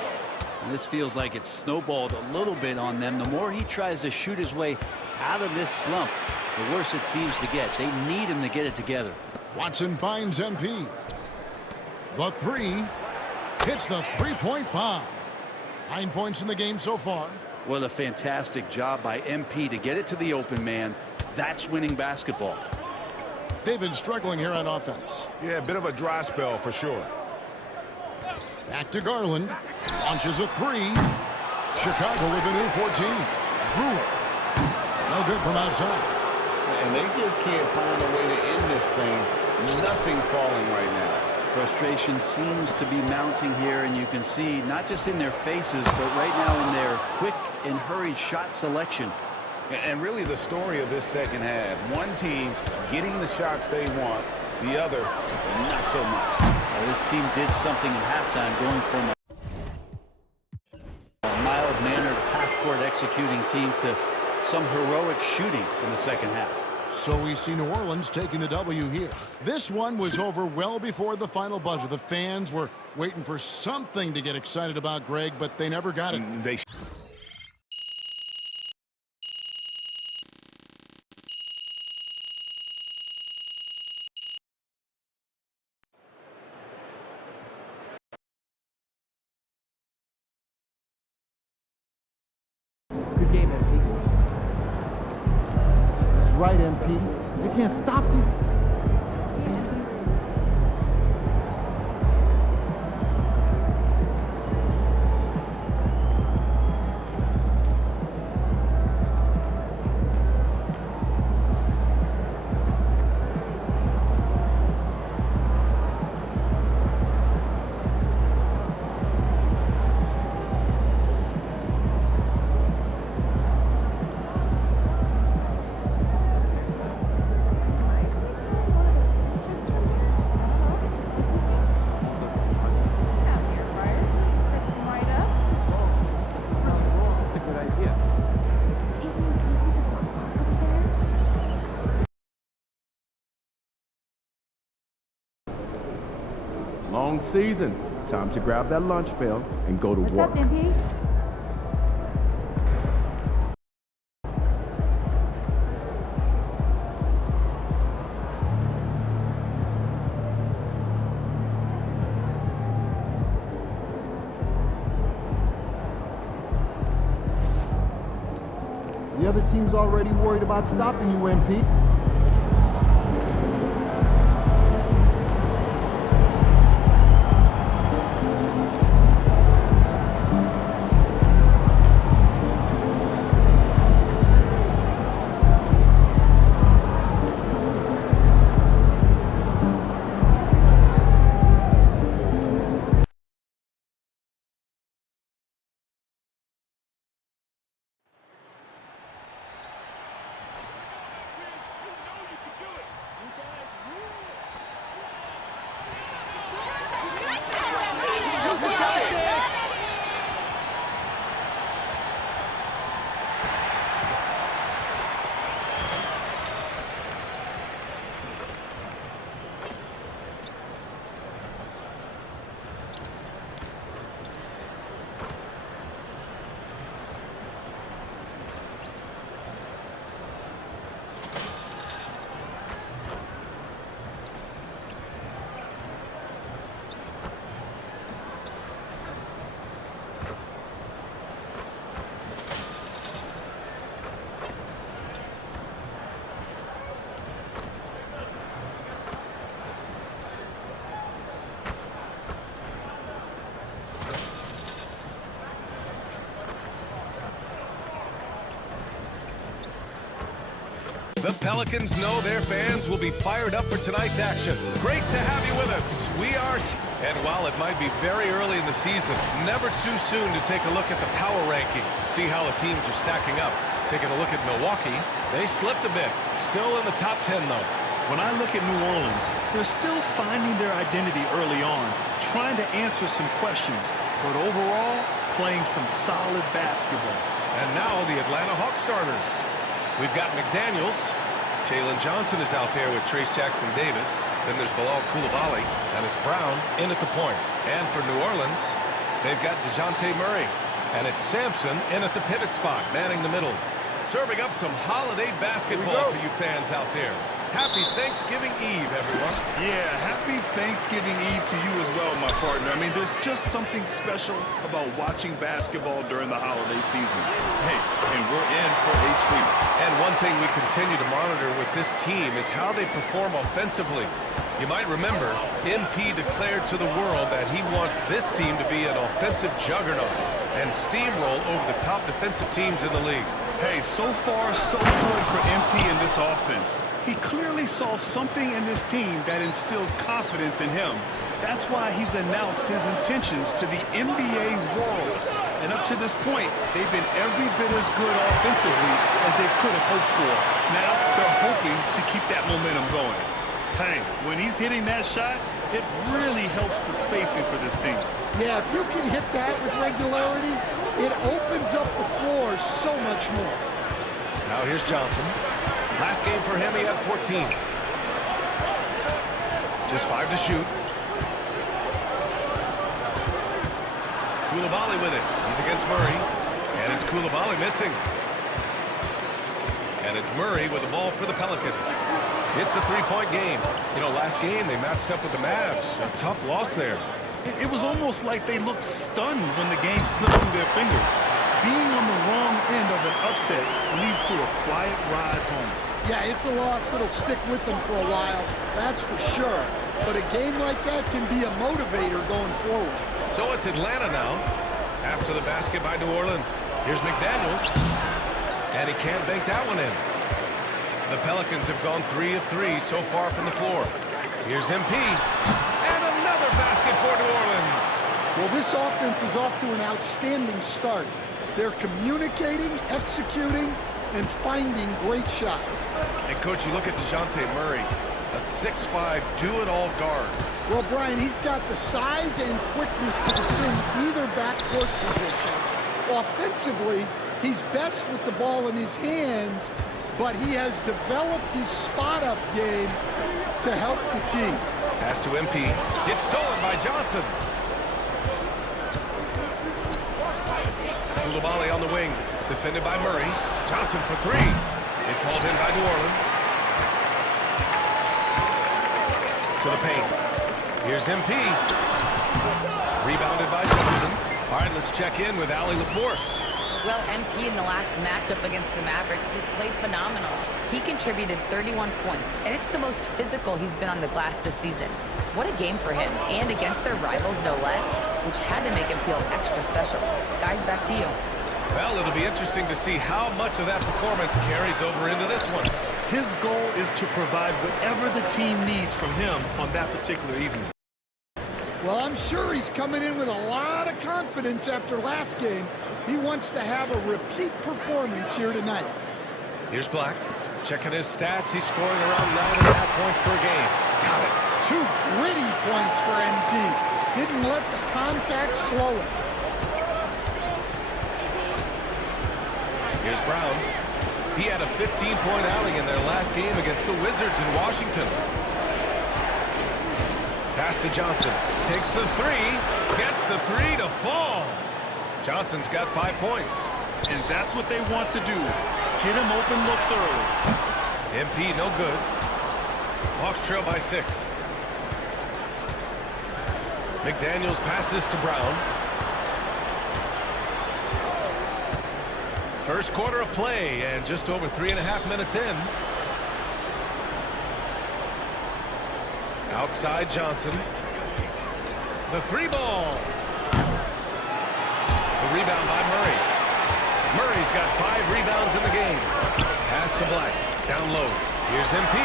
And this feels like it's snowballed a little bit on them. The more he tries to shoot his way out of this slump, the worse it seems to get. They need him to get it together. Watson finds MP. The 3 hits the 3-point bomb. 9 points in the game so far. What a fantastic job by MP to get it to the open man. That's winning basketball. They've been struggling here on offense. Yeah, a bit of a dry spell for sure. Back to Garland. Launches a 3. Chicago with a new 14. Brewer. No good from outside. And they just can't find a way to end this thing. Nothing falling right now. Frustration seems to be mounting here, and you can see not just in their faces, but right now in their quick and hurried shot selection. And really the story of this second half, one team getting the shots they want, the other not so much. Well, this team did something in halftime, going from a mild-mannered half-court executing team to some heroic shooting in the second half. So we see New Orleans taking the W here. This one was over well before the final buzzer. The fans were waiting for something to get excited about, Greg, but they never got it. Good game, MP. That's right, MP. They can't stop you. Long season. Time to grab that lunch pail and go to What's work. up, MP? The other team's already worried about stopping you, MP. The Pelicans know their fans will be fired up for tonight's action. Great to have you with us. We are... And while it might be very early in the season, never too soon to take a look at the power rankings, see how the teams are stacking up. Taking a look at Milwaukee, they slipped a bit. Still in the top 10, though. When I look at New Orleans, they're still finding their identity early on, trying to answer some questions, but overall, playing some solid basketball. And now the Atlanta Hawks starters. We've got McDaniels. Jalen Johnson is out there with Trace Jackson-Davis. Then there's Bilal Coulibaly, and it's Brown in at the point. And for New Orleans, they've got DeJounte Murray. And it's Sampson in at the pivot spot, manning the middle. Serving up some holiday basketball for you fans out there. Happy Thanksgiving Eve, everyone. Yeah, happy Thanksgiving Eve to you as well, my partner. I mean, there's just something special about watching basketball during the holiday season. Hey, and we're in for a treat. And one thing we continue to monitor with this team is how they perform offensively. You might remember, MP declared to the world that he wants this team to be an offensive juggernaut and steamroll over the top defensive teams in the league. Hey, so far, so good for MP in this offense. He clearly saw something in this team that instilled confidence in him. That's why he's announced his intentions to the NBA world. And up to this point, they've been every bit as good offensively as they could have hoped for. Now, they're hoping to keep that momentum going. Hey, when he's hitting that shot, it really helps the spacing for this team. Yeah, if you can hit that with regularity, it opens up the floor so much more. Now here's Johnson. Last game for him, he had 14. Just 5 to shoot. Coulibaly with it. He's against Murray. And it's Coulibaly missing. And it's Murray with the ball for the Pelicans. It's a three-point game. You know, last game they matched up with the Mavs. A tough loss there. It was almost like they looked stunned when the game slipped through their fingers. Being on the wrong end of an upset leads to a quiet ride home. Yeah, it's a loss that'll stick with them for a while, that's for sure. But a game like that can be a motivator going forward. So it's Atlanta now, after the basket by New Orleans. Here's McDaniels, and he can't bank that one in. The Pelicans have gone 3 of 3 so far from the floor. Here's MP, and another basket for New Orleans. Well, this offense is off to an outstanding start. They're communicating, executing, and finding great shots. And, Coach, you look at DeJounte Murray, a 6'5", do-it-all guard. Well, Brian, he's got the size and quickness to defend either backcourt position. Offensively, he's best with the ball in his hands, but he has developed his spot-up game to help the team. Pass to MP. It's stolen by Johnson. Koulibaly on the wing. Defended by Murray. Johnson for three. It's hauled in by New Orleans. To the paint. Here's MP. Rebounded by Johnson. All right, let's check in with Allie LaForce. Well, MP in the last matchup against the Mavericks just played phenomenal. He contributed 31 points, and it's the most physical he's been on the glass this season. What a game for him, and against their rivals no less, which had to make him feel extra special. Guys, back to you. Well, it'll be interesting to see how much of that performance carries over into this one. His goal is to provide whatever the team needs from him on that particular evening. Well, I'm sure he's coming in with a lot of confidence after last game. He wants to have a repeat performance here tonight. Here's Black. Checking his stats. He's scoring around 9.5 points per game. Got it. 2 gritty points for MP. Didn't let the contact slow him. Here's Brown. He had a 15-point outing in their last game against the Wizards in Washington. Pass to Johnson. Takes the three. Gets the three to fall. Johnson's got 5 points. And that's what they want to do. Get him open looks early. MP no good. Hawks trail by 6. McDaniels passes to Brown. First quarter of play and just over 3.5 minutes in. Outside Johnson. The three ball. The rebound by Murray. Murray's got 5 rebounds in the game. Pass to Black. Down low. Here's MP.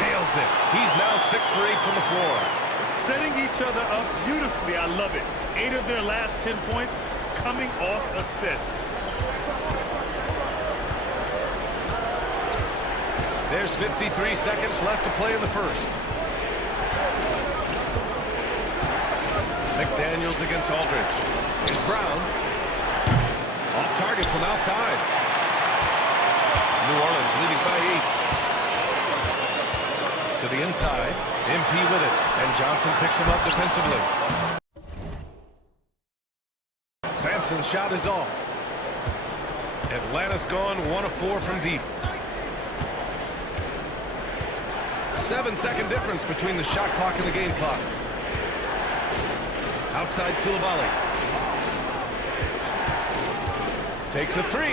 Nails it. He's now 6 for 8 from the floor. Setting each other up beautifully. I love it. 8 of their last 10 points coming off assists. There's 53 seconds left to play in the first. McDaniels against Aldridge. Here's Brown. Off target from outside. New Orleans leading by 8. To the inside. MP with it. And Johnson picks him up defensively. Sampson's shot is off. Atlanta's gone 1 of 4 from deep. 7-second difference between the shot clock and the game clock. Outside Koulibaly. Takes a three.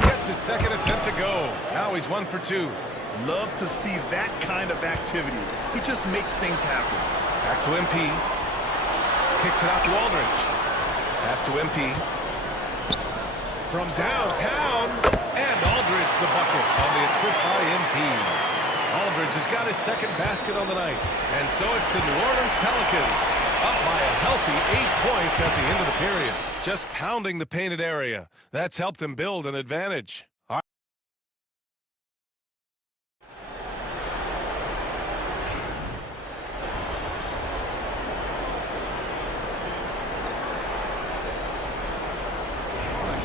Gets his second attempt to go. Now he's 1 for 2. Love to see that kind of activity. He just makes things happen. Back to MP. Kicks it out to Aldridge. Pass to MP. From downtown. And Aldridge the bucket on the assist by MP. Aldridge has got his second basket on the night. And so it's the New Orleans Pelicans up by a healthy 8 points at the end of the period. Just pounding the painted area. That's helped him build an advantage. All right.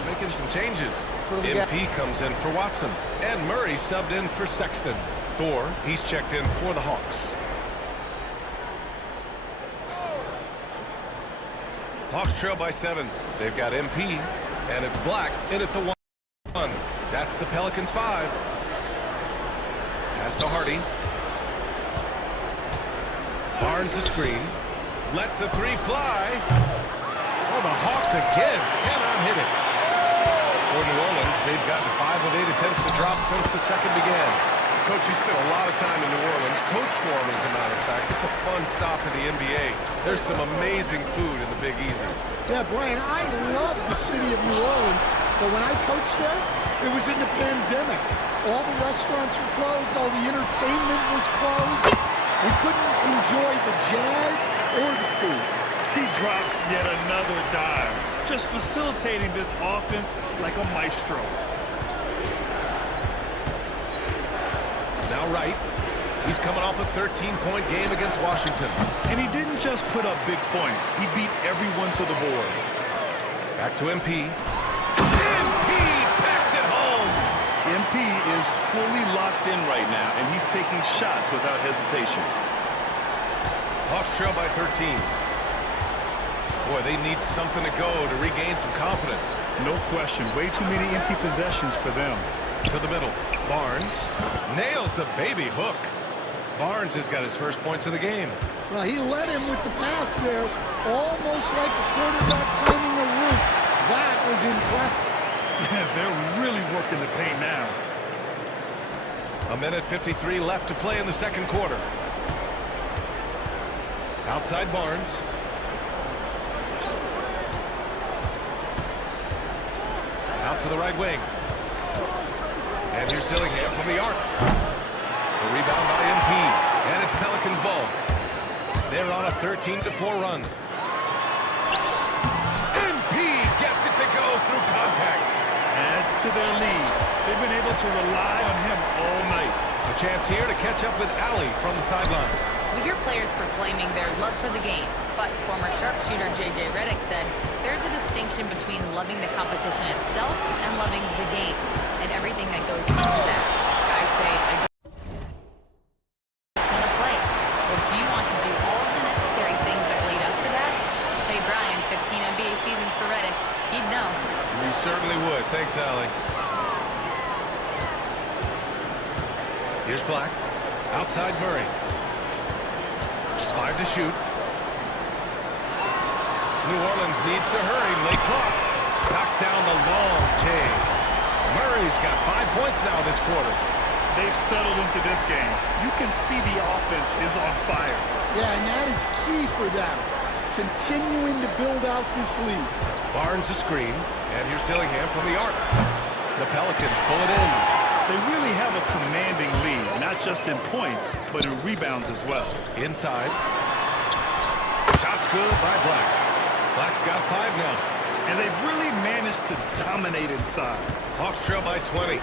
Making some changes. MP comes in for Watson. And Murray subbed in for Sexton. Thor, he's checked in for the Hawks. Hawks trail by 7. They've got MP, and it's Black in at the 1. That's the Pelicans 5. Pass to Hardy. Barnes the screen. Lets the three fly. Oh, the Hawks again cannot hit it. For New Orleans, they've gotten 5 of 8 attempts to drop since the second began. Coach, you spent a lot of time in New Orleans. Coach for him, as a matter of fact. It's a fun stop in the NBA. There's some amazing food in the Big Easy. Yeah, Brian, I love the city of New Orleans, but when I coached there, it was in the pandemic. All the restaurants were closed, all the entertainment was closed. We couldn't enjoy the jazz or the food. He drops yet another dime, just facilitating this offense like a maestro. Now Wright. He's coming off a 13-point game against Washington. And he didn't just put up big points. He beat everyone to the boards. Back to MP. MP packs it home. MP MP is fully locked in right now, and he's taking shots without hesitation. Hawks trail by 13. Boy, they need something to go to regain some confidence. No question. Way too many empty possessions for them. To the middle. Barnes nails the baby hook. Barnes has got his first points of the game. Well, he led him with the pass there, almost like a quarterback timing a route. That was impressive. They're really working the paint now. 1:53 left to play in the second quarter. Outside Barnes. Out to the right wing. And here's Dillingham from the arc. The rebound by MP. And it's Pelicans ball. They're on a 13-4 run. MP gets it to go through contact. Adds to their lead. They've been able to rely on him all night. A chance here to catch up with Allie from the sideline. We hear players proclaiming their love for the game, but former sharpshooter J.J. Redick said there's a distinction between loving the competition itself and loving the game and everything that goes into that. Guys say, I just want to play. Well, do you want to do all of the necessary things that lead up to that? Hey, Brian, 15 NBA seasons for Redick. He'd know. We certainly would. Thanks, Allie. Here's Black. Outside Murray. 5 to shoot. New Orleans needs to hurry. Late clock. Knocks down the long J. Murray's got 5 points now this quarter. They've settled into this game. You can see the offense is on fire. Yeah, and that is key for them. Continuing to build out this lead. Barnes a screen. And here's Dillingham from the arc. The Pelicans pull it in. They really have a commanding lead, not just in points, but in rebounds as well. Inside. Shot's good by Black. Black's got 5 now. And they've really managed to dominate inside. Hawks trail by 20.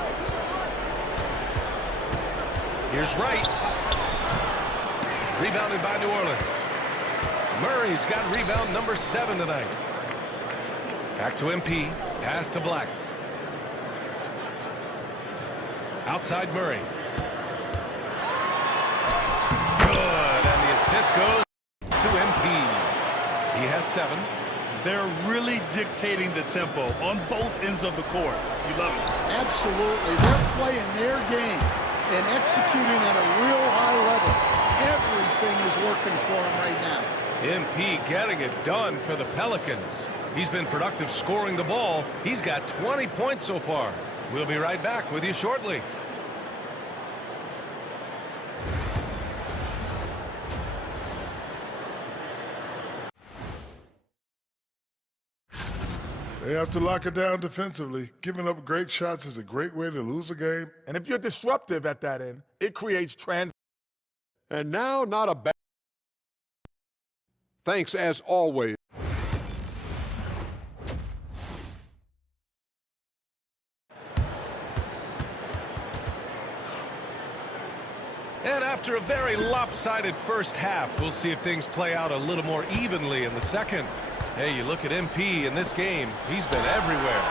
Here's Wright. Rebounded by New Orleans. Murray's got rebound number 7 tonight. Back to MP. Pass to Black. Outside Murray. Good, and the assist goes to MP. He has 7. They're really dictating the tempo on both ends of the court. You love it. Absolutely. They're playing their game and executing at a real high level. Everything is working for them right now. MP getting it done for the Pelicans. He's been productive scoring the ball. He's got 20 points so far. We'll be right back with you shortly. They have to lock it down defensively. Giving up great shots is a great way to lose a game. And if you're disruptive at that end, it creates And now, not a bad. Thanks as always. And after a very lopsided first half, we'll see if things play out a little more evenly in the second. Hey, you look at MP in this game, he's been everywhere.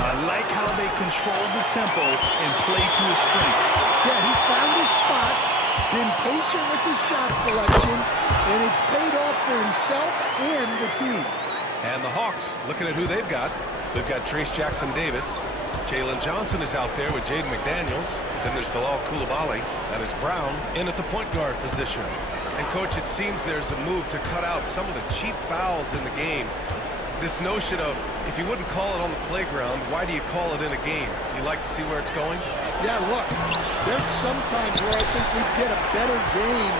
I like how they control the tempo and play to his strengths. Yeah, he's found his spots, been patient with his shot selection, and it's paid off for himself and the team. And the Hawks, looking at who they've got Trace Jackson-Davis. Jalen Johnson is out there with Jaden McDaniels. Then there's Bilal Coulibaly. That is Brown in at the point guard position. And, Coach, it seems there's a move to cut out some of the cheap fouls in the game. This notion of, if you wouldn't call it on the playground, why do you call it in a game? You like to see where it's going? Yeah, look, there's sometimes where I think we'd get a better game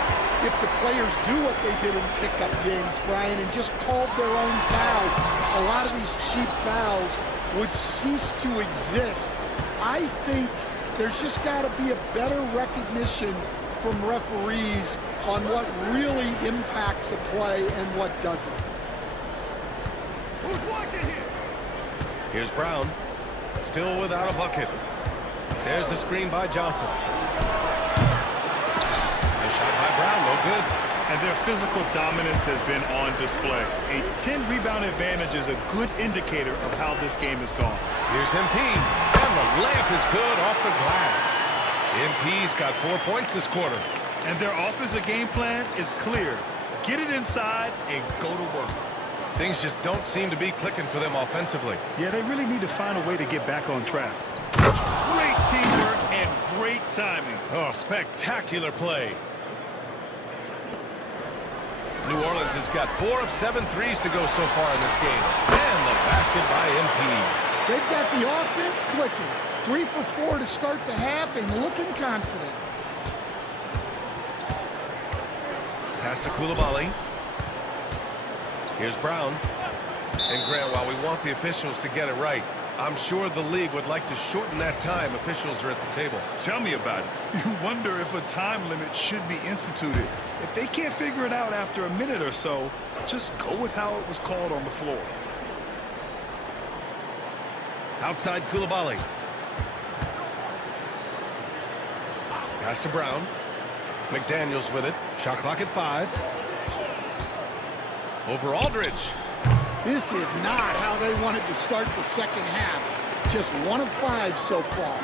if the players do what they did in pickup games, Brian, and just called their own fouls. A lot of these cheap fouls would cease to exist. I think there's just got to be a better recognition from referees on what really impacts a play and what doesn't. Who's watching here? Here's Brown, still without a bucket. There's the screen by Johnson. Nice shot by Brown, no good. And their physical dominance has been on display. A 10-rebound advantage is a good indicator of how this game has gone. Here's MP, and the layup is good off the glass. MP's got 4 points this quarter. And their offensive game plan is clear. Get it inside and go to work. Things just don't seem to be clicking for them offensively. Yeah, they really need to find a way to get back on track. Great teamwork and great timing. Oh, spectacular play. New Orleans has got 4 of 7 threes to go so far in this game. And the basket by MP. They've got the offense clicking. 3 for 4 to start the half and looking confident. Pass to Coulibaly. Here's Brown. And Grant, while we want the officials to get it right, I'm sure the league would like to shorten that time officials are at the table. Tell me about it. You wonder if a time limit should be instituted. If they can't figure it out after a minute or so, just go with how it was called on the floor. Outside Coulibaly. Pass to Brown. McDaniels with it. Shot clock at 5. Over Aldridge. This is not how they wanted to start the second half. Just 1 of 5 so far.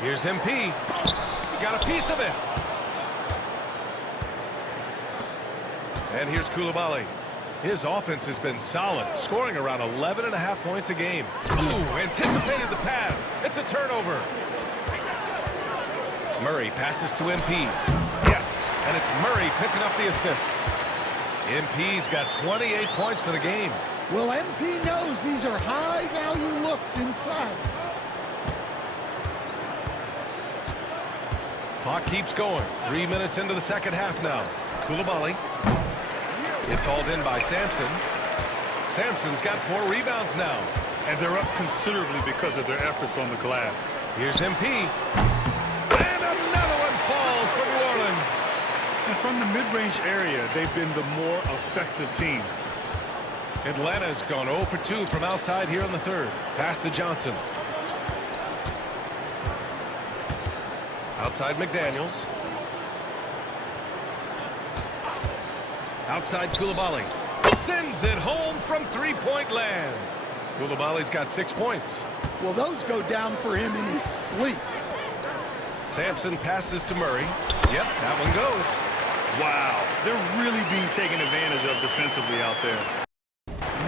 Here's MP. He got a piece of it. And here's Coulibaly. His offense has been solid, scoring around 11.5 points a game. Ooh, anticipated the pass. It's a turnover. Murray passes to MP. Yes, and it's Murray picking up the assist. MP's got 28 points for the game. Well, MP knows these are high-value looks inside. Clock keeps going. 3 minutes into the second half now. Coulibaly. It's hauled in by Sampson. Sampson's got 4 rebounds now. And they're up considerably because of their efforts on the glass. Here's MP. And another one falls for New Orleans. And from the mid-range area, they've been the more effective team. Atlanta's gone 0 for 2 from outside here in the third. Pass to Johnson. Outside McDaniels. Outside Coulibaly. Sends it home from three-point land. Coulibaly's got 6 points. Well, those go down for him in his sleep. Sampson passes to Murray. Yep, that one goes. Wow, they're really being taken advantage of defensively out there.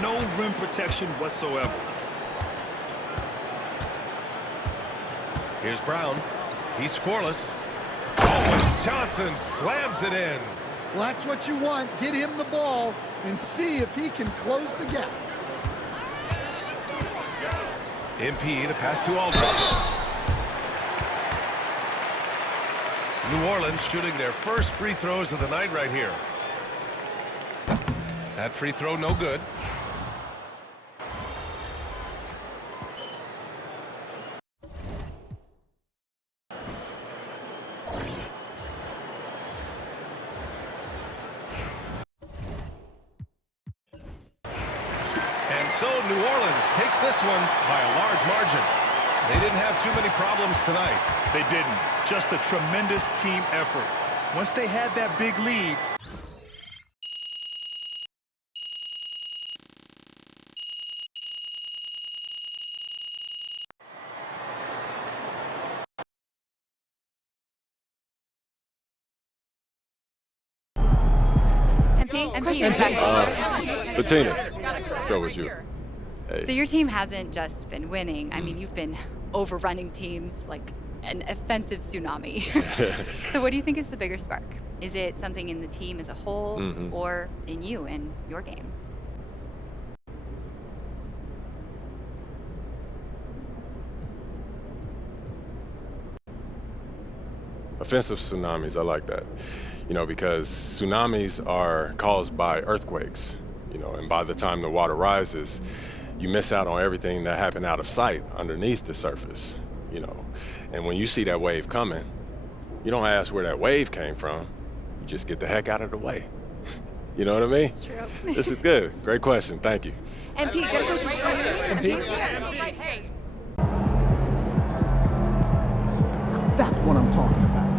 No rim protection whatsoever. Here's Brown. He's scoreless. Oh, and Johnson slams it in. Well, that's what you want. Get him the ball and see if he can close the gap. MP, the pass to Aldridge. New Orleans shooting their first free throws of the night right here. That free throw no good. And so New Orleans takes this one by a large margin. They didn't have too many problems tonight. They didn't. Just a tremendous team effort. Once they had that big lead, Bettina, let's go with you. Hey. So your team hasn't just been winning. I mean, you've been overrunning teams like an offensive tsunami. So what do you think is the bigger spark? Is it something in the team as a whole or in you and your game? Offensive tsunamis, I like that. You know, because tsunamis are caused by earthquakes, you know, and by the time the water rises, you miss out on everything that happened out of sight underneath the surface, you know. And when you see that wave coming, you don't ask where that wave came from. You just get the heck out of the way. You know what I mean? It's true. This is good. Great question. Thank you. And Pete, good question for you. That's what I'm talking about.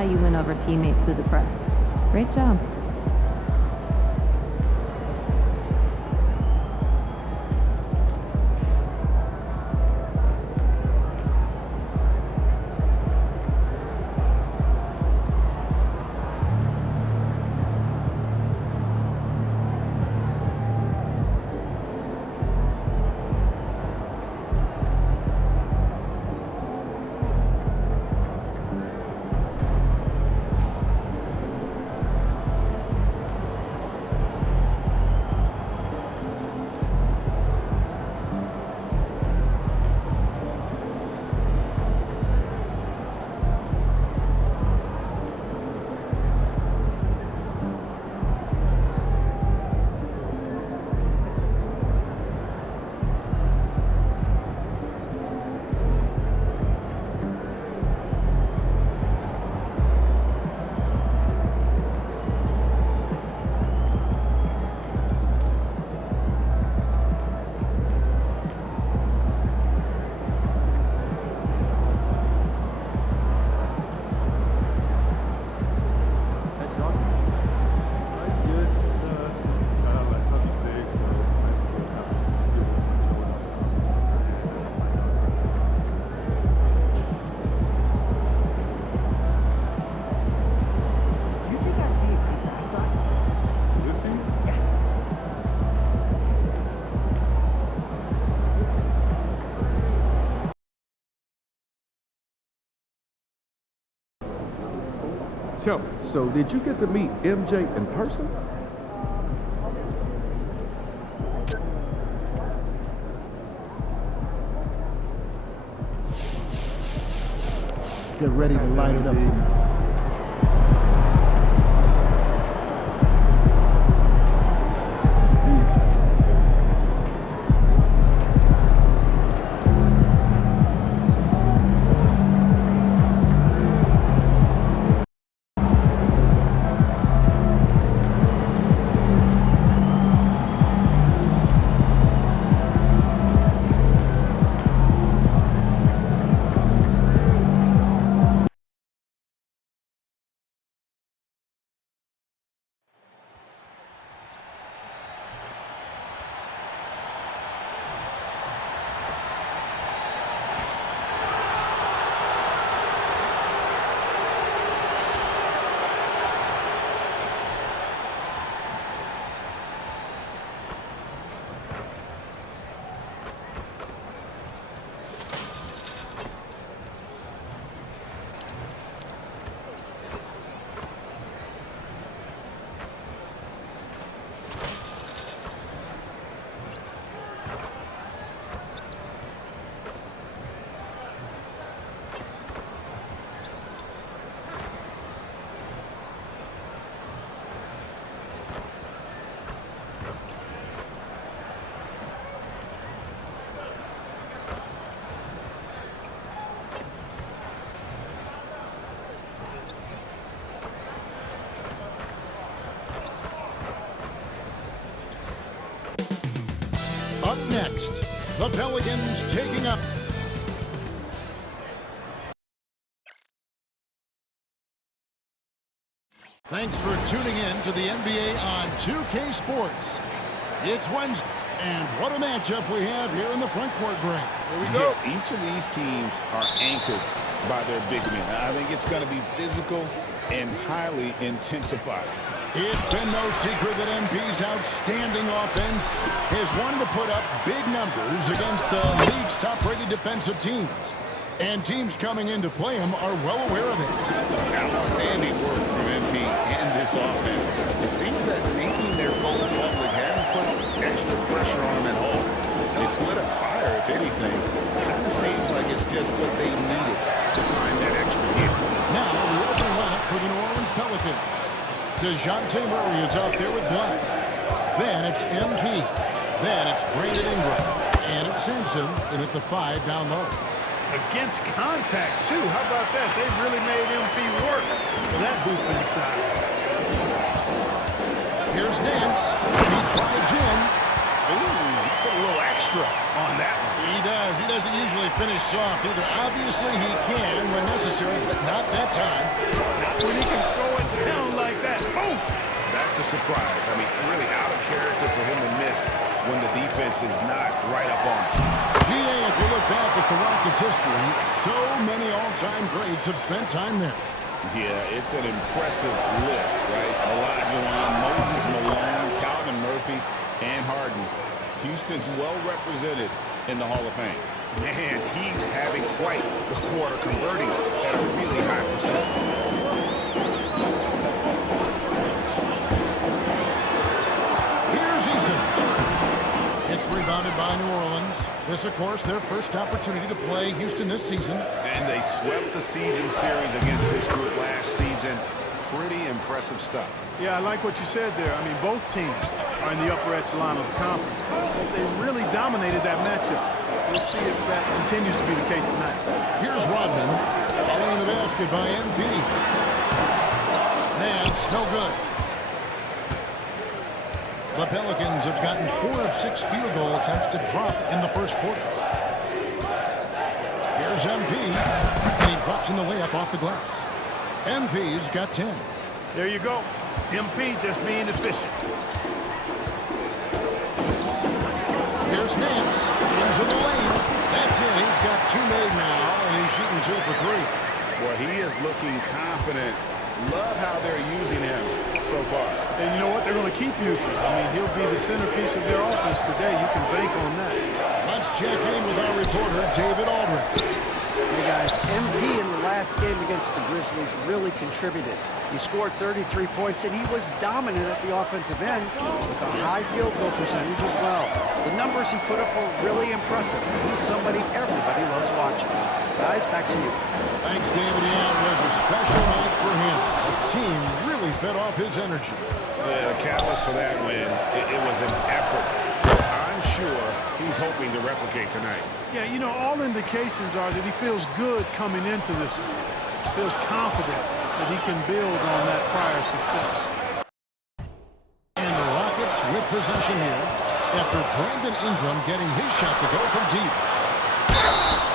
how you win over teammates through the press. Great job. Tell me, so did you get to meet MJ in person? Get ready to light it up tonight. Up next, the Pelicans taking up. Thanks for tuning in to the NBA on 2K Sports. It's Wednesday, and what a matchup we have here in the front court, Greg. Here we go. Yeah, each of these teams are anchored by their big men. I think it's going to be physical and highly intensified. It's been no secret that MP's outstanding offense has wanted to put up big numbers against the league's top-rated defensive teams. And teams coming in to play him are well aware of it. Outstanding work from MP and this offense. It seems that making their goal public hadn't put extra pressure on them at all. It's lit a fire, if anything. Kind of seems like it's just what they needed to find that extra gear. Now, the opening lineup for the New Orleans Pelicans. DeJounte Murray is out there with Black. Then it's MP. Then it's Brandon Ingram. And it's Sampson in at the 5 down low. Against contact, too. How about that? They really made MP work for that hoop inside. Here's Nance. He drives in. Ooh, put a little extra on that one. He does. He doesn't usually finish soft either. Obviously, he can when necessary, but not that time. Not when he can throw it down like that. Boom! That's a surprise. I mean, really out of character for him to miss when the defense is not right up on him. GA, if you look back at the Rockets' history, so many all-time greats have spent time there. Yeah, it's an impressive list, right? Elijah Wan, Moses Malone, Calvin Murphy, and Harden. Houston's well represented in the Hall of Fame. Man, he's having quite the quarter, converting at a really high percentage. It's rebounded by New Orleans. This, of course, their first opportunity to play Houston this season. And they swept the season series against this group last season. Pretty impressive stuff. Yeah, I like what you said there. I mean, both teams are in the upper echelon of the conference. But they really dominated that matchup. We'll see if that continues to be the case tonight. Here's Rodman. Getting the basket by MP. Nance, no good. The Pelicans have gotten 4 of 6 field goal attempts to drop in the first quarter. Here's MP, and he drops in the layup off the glass. MP's got 10. There you go. MP just being efficient. Here's Nance into the lane. That's it. He's got 2 made now, and he's shooting 2 for 3. Well, he is looking confident. Love how they're using him so far. And you know what? They're going to keep using him. I mean, he'll be the centerpiece of their offense today. You can bank on that. Let's check in with our reporter, David Aldridge. Hey, guys, MP in the last game against the Grizzlies really contributed. He scored 33 points, and he was dominant at the offensive end with a high field goal percentage as well. The numbers he put up were really impressive. He's somebody everybody loves watching. Guys, back to you. Thanks, David. Yeah, it was a special night for him. The team really fed off his energy. Yeah, the catalyst for that win, it was an effort. I'm sure he's hoping to replicate tonight. Yeah, you know, all indications are that he feels good coming into this one. Feels confident that he can build on that prior success. And the Rockets with possession here after Brandon Ingram getting his shot to go from deep.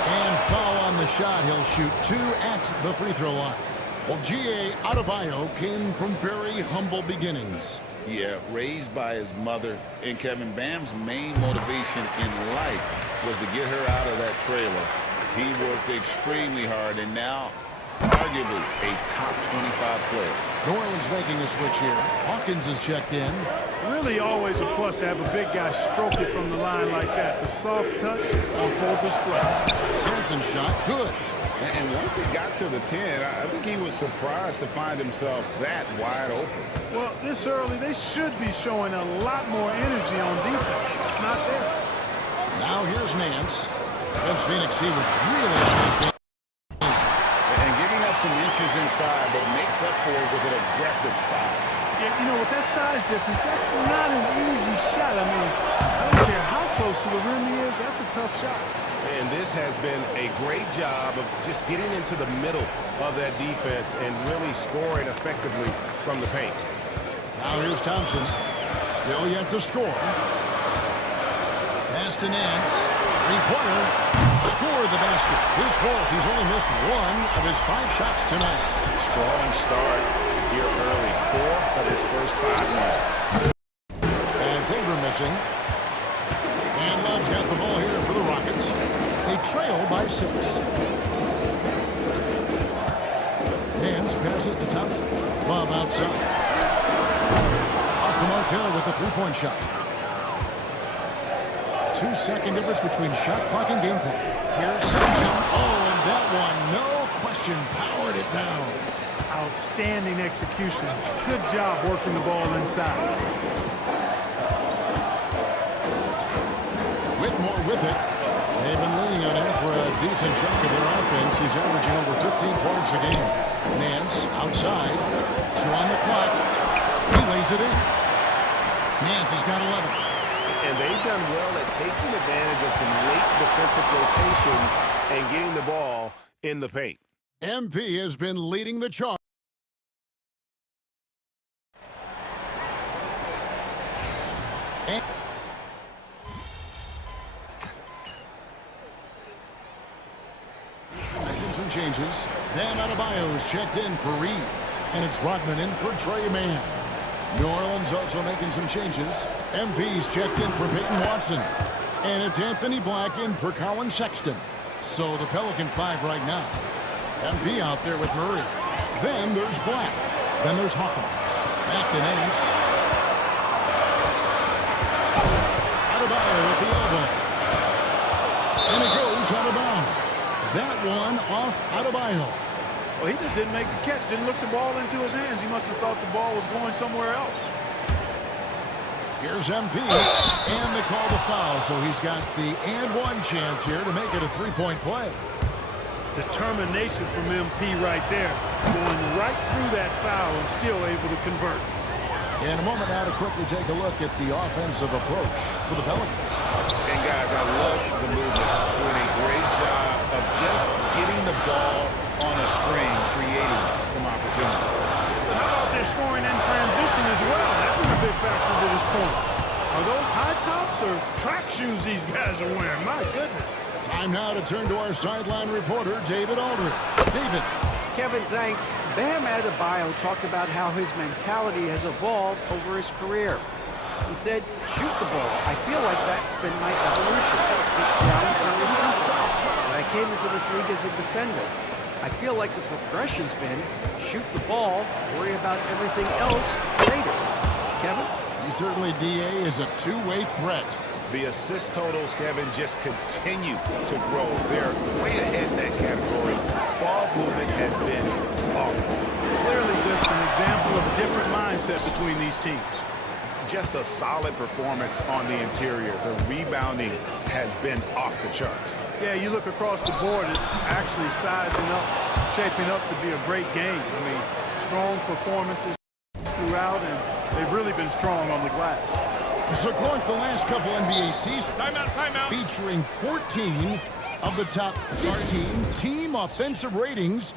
And foul on the shot. He'll shoot 2 at the free throw line. Well, G.A. Adebayo came from very humble beginnings. Yeah, raised by his mother. And Kevin, Bam's main motivation in life was to get her out of that trailer. He worked extremely hard, and now arguably a top 25 player. New Orleans making a switch here. Hawkins is checked in. Really always a plus to have a big guy stroke it from the line like that. The soft touch on full display. Sampson's shot, good. And once he got to the 10, I think he was surprised to find himself that wide open. Well, this early, they should be showing a lot more energy on defense. It's not there. Now here's Nance. Against Phoenix, he was really on his game. And giving up some inches inside, but makes up for it with an aggressive style. Yeah, you know, with that size difference, that's not an easy shot. I mean, I don't care how close to the rim he is, that's a tough shot. And this has been a great job of just getting into the middle of that defense and really scoring effectively from the paint. Now here's Thompson. Still yet to score. Pass to Nance. Three-pointer. Scored the basket. His 4th. He's only missed 1 of his 5 shots tonight. Strong start here early. 4 of his first 5 now. And Ingram missing. And Love's got the ball here for the Rockets. They trail by 6. Nance passes to Thompson. Love outside. Off the mark there with the 3-point shot. 2-second difference between shot clock and game clock. Here's Simpson. Oh, and that one, no question, powered it down. Outstanding execution. Good job working the ball inside. Whitmore with it. They've been leaning on him for a decent chunk of their offense. He's averaging over 15 points a game. Nance outside. 2 on the clock. He lays it in. Nance has got 11. And they've done well at taking advantage of some late defensive rotations and getting the ball in the paint. MP has been leading the charge. some changes. Bam Adebayo's checked in for Reed. And it's Rodman in for Trey Mann. New Orleans also making some changes. MP's checked in for Peyton Watson. And it's Anthony Black in for Colin Sexton. So the Pelican 5 right now. MP out there with Murray. Then there's Black. Then there's Hawkins. Back to Nance. Adebayo with the elbow. And it goes out of bounds. That one off Adebayo. Well, he just didn't make the catch. Didn't look the ball into his hands. He must have thought the ball was going somewhere else. Here's MP, and they call the foul, so he's got the and one chance here to make it a three-point play. Determination from MP right there, going right through that foul and still able to convert. In a moment now to quickly take a look at the offensive approach for the Pelicans. And guys, I love the movement, doing a great job of just getting the ball on a string, creating some opportunities. How about their scoring in transition as well? That's been a big factor to this point. Are those high tops or track shoes these guys are wearing? My goodness. Time now to turn to our sideline reporter, David Aldridge. David. Kevin, thanks. Bam Adebayo talked about how his mentality has evolved over his career. He said, shoot the ball. I feel like that's been my evolution. It sounds very simple. But I came into this league as a defender. I feel like the progression's been shoot the ball, worry about everything else later. Kevin? Certainly, DA is a two-way threat. The assist totals, Kevin, just continue to grow. They're way ahead in that category. Ball movement has been flawless. Clearly just an example of a different mindset between these teams. Just a solid performance on the interior. The rebounding has been off the charts. Yeah, you look across the board, it's actually sizing up, shaping up to be a great game. I mean, strong performances throughout, and they've really been strong on the glass. So going the last couple NBA seasons, timeout. Featuring 14 of the top 13 team offensive ratings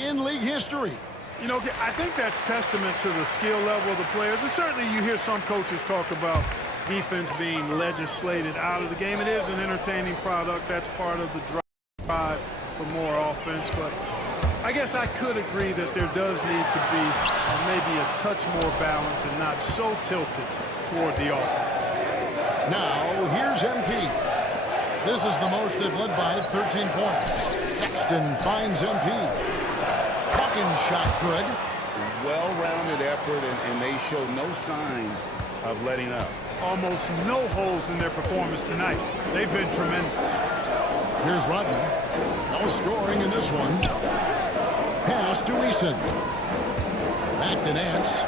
in league history. You know, I think that's testament to the skill level of the players. And certainly you hear some coaches talk about defense being legislated out of the game. It is an entertaining product. That's part of the drive for more offense. But I guess I could agree that there does need to be maybe a touch more balance and not so tilted toward the offense. Now, here's MP. This is the most they've led by 13 points. Sexton finds MP. Hawkins shot good. Well-rounded effort, and they show no signs of letting up. Almost no holes in their performance tonight. They've been tremendous. Here's Rodman. No scoring in this one. Pass to Eason. Back to Nance.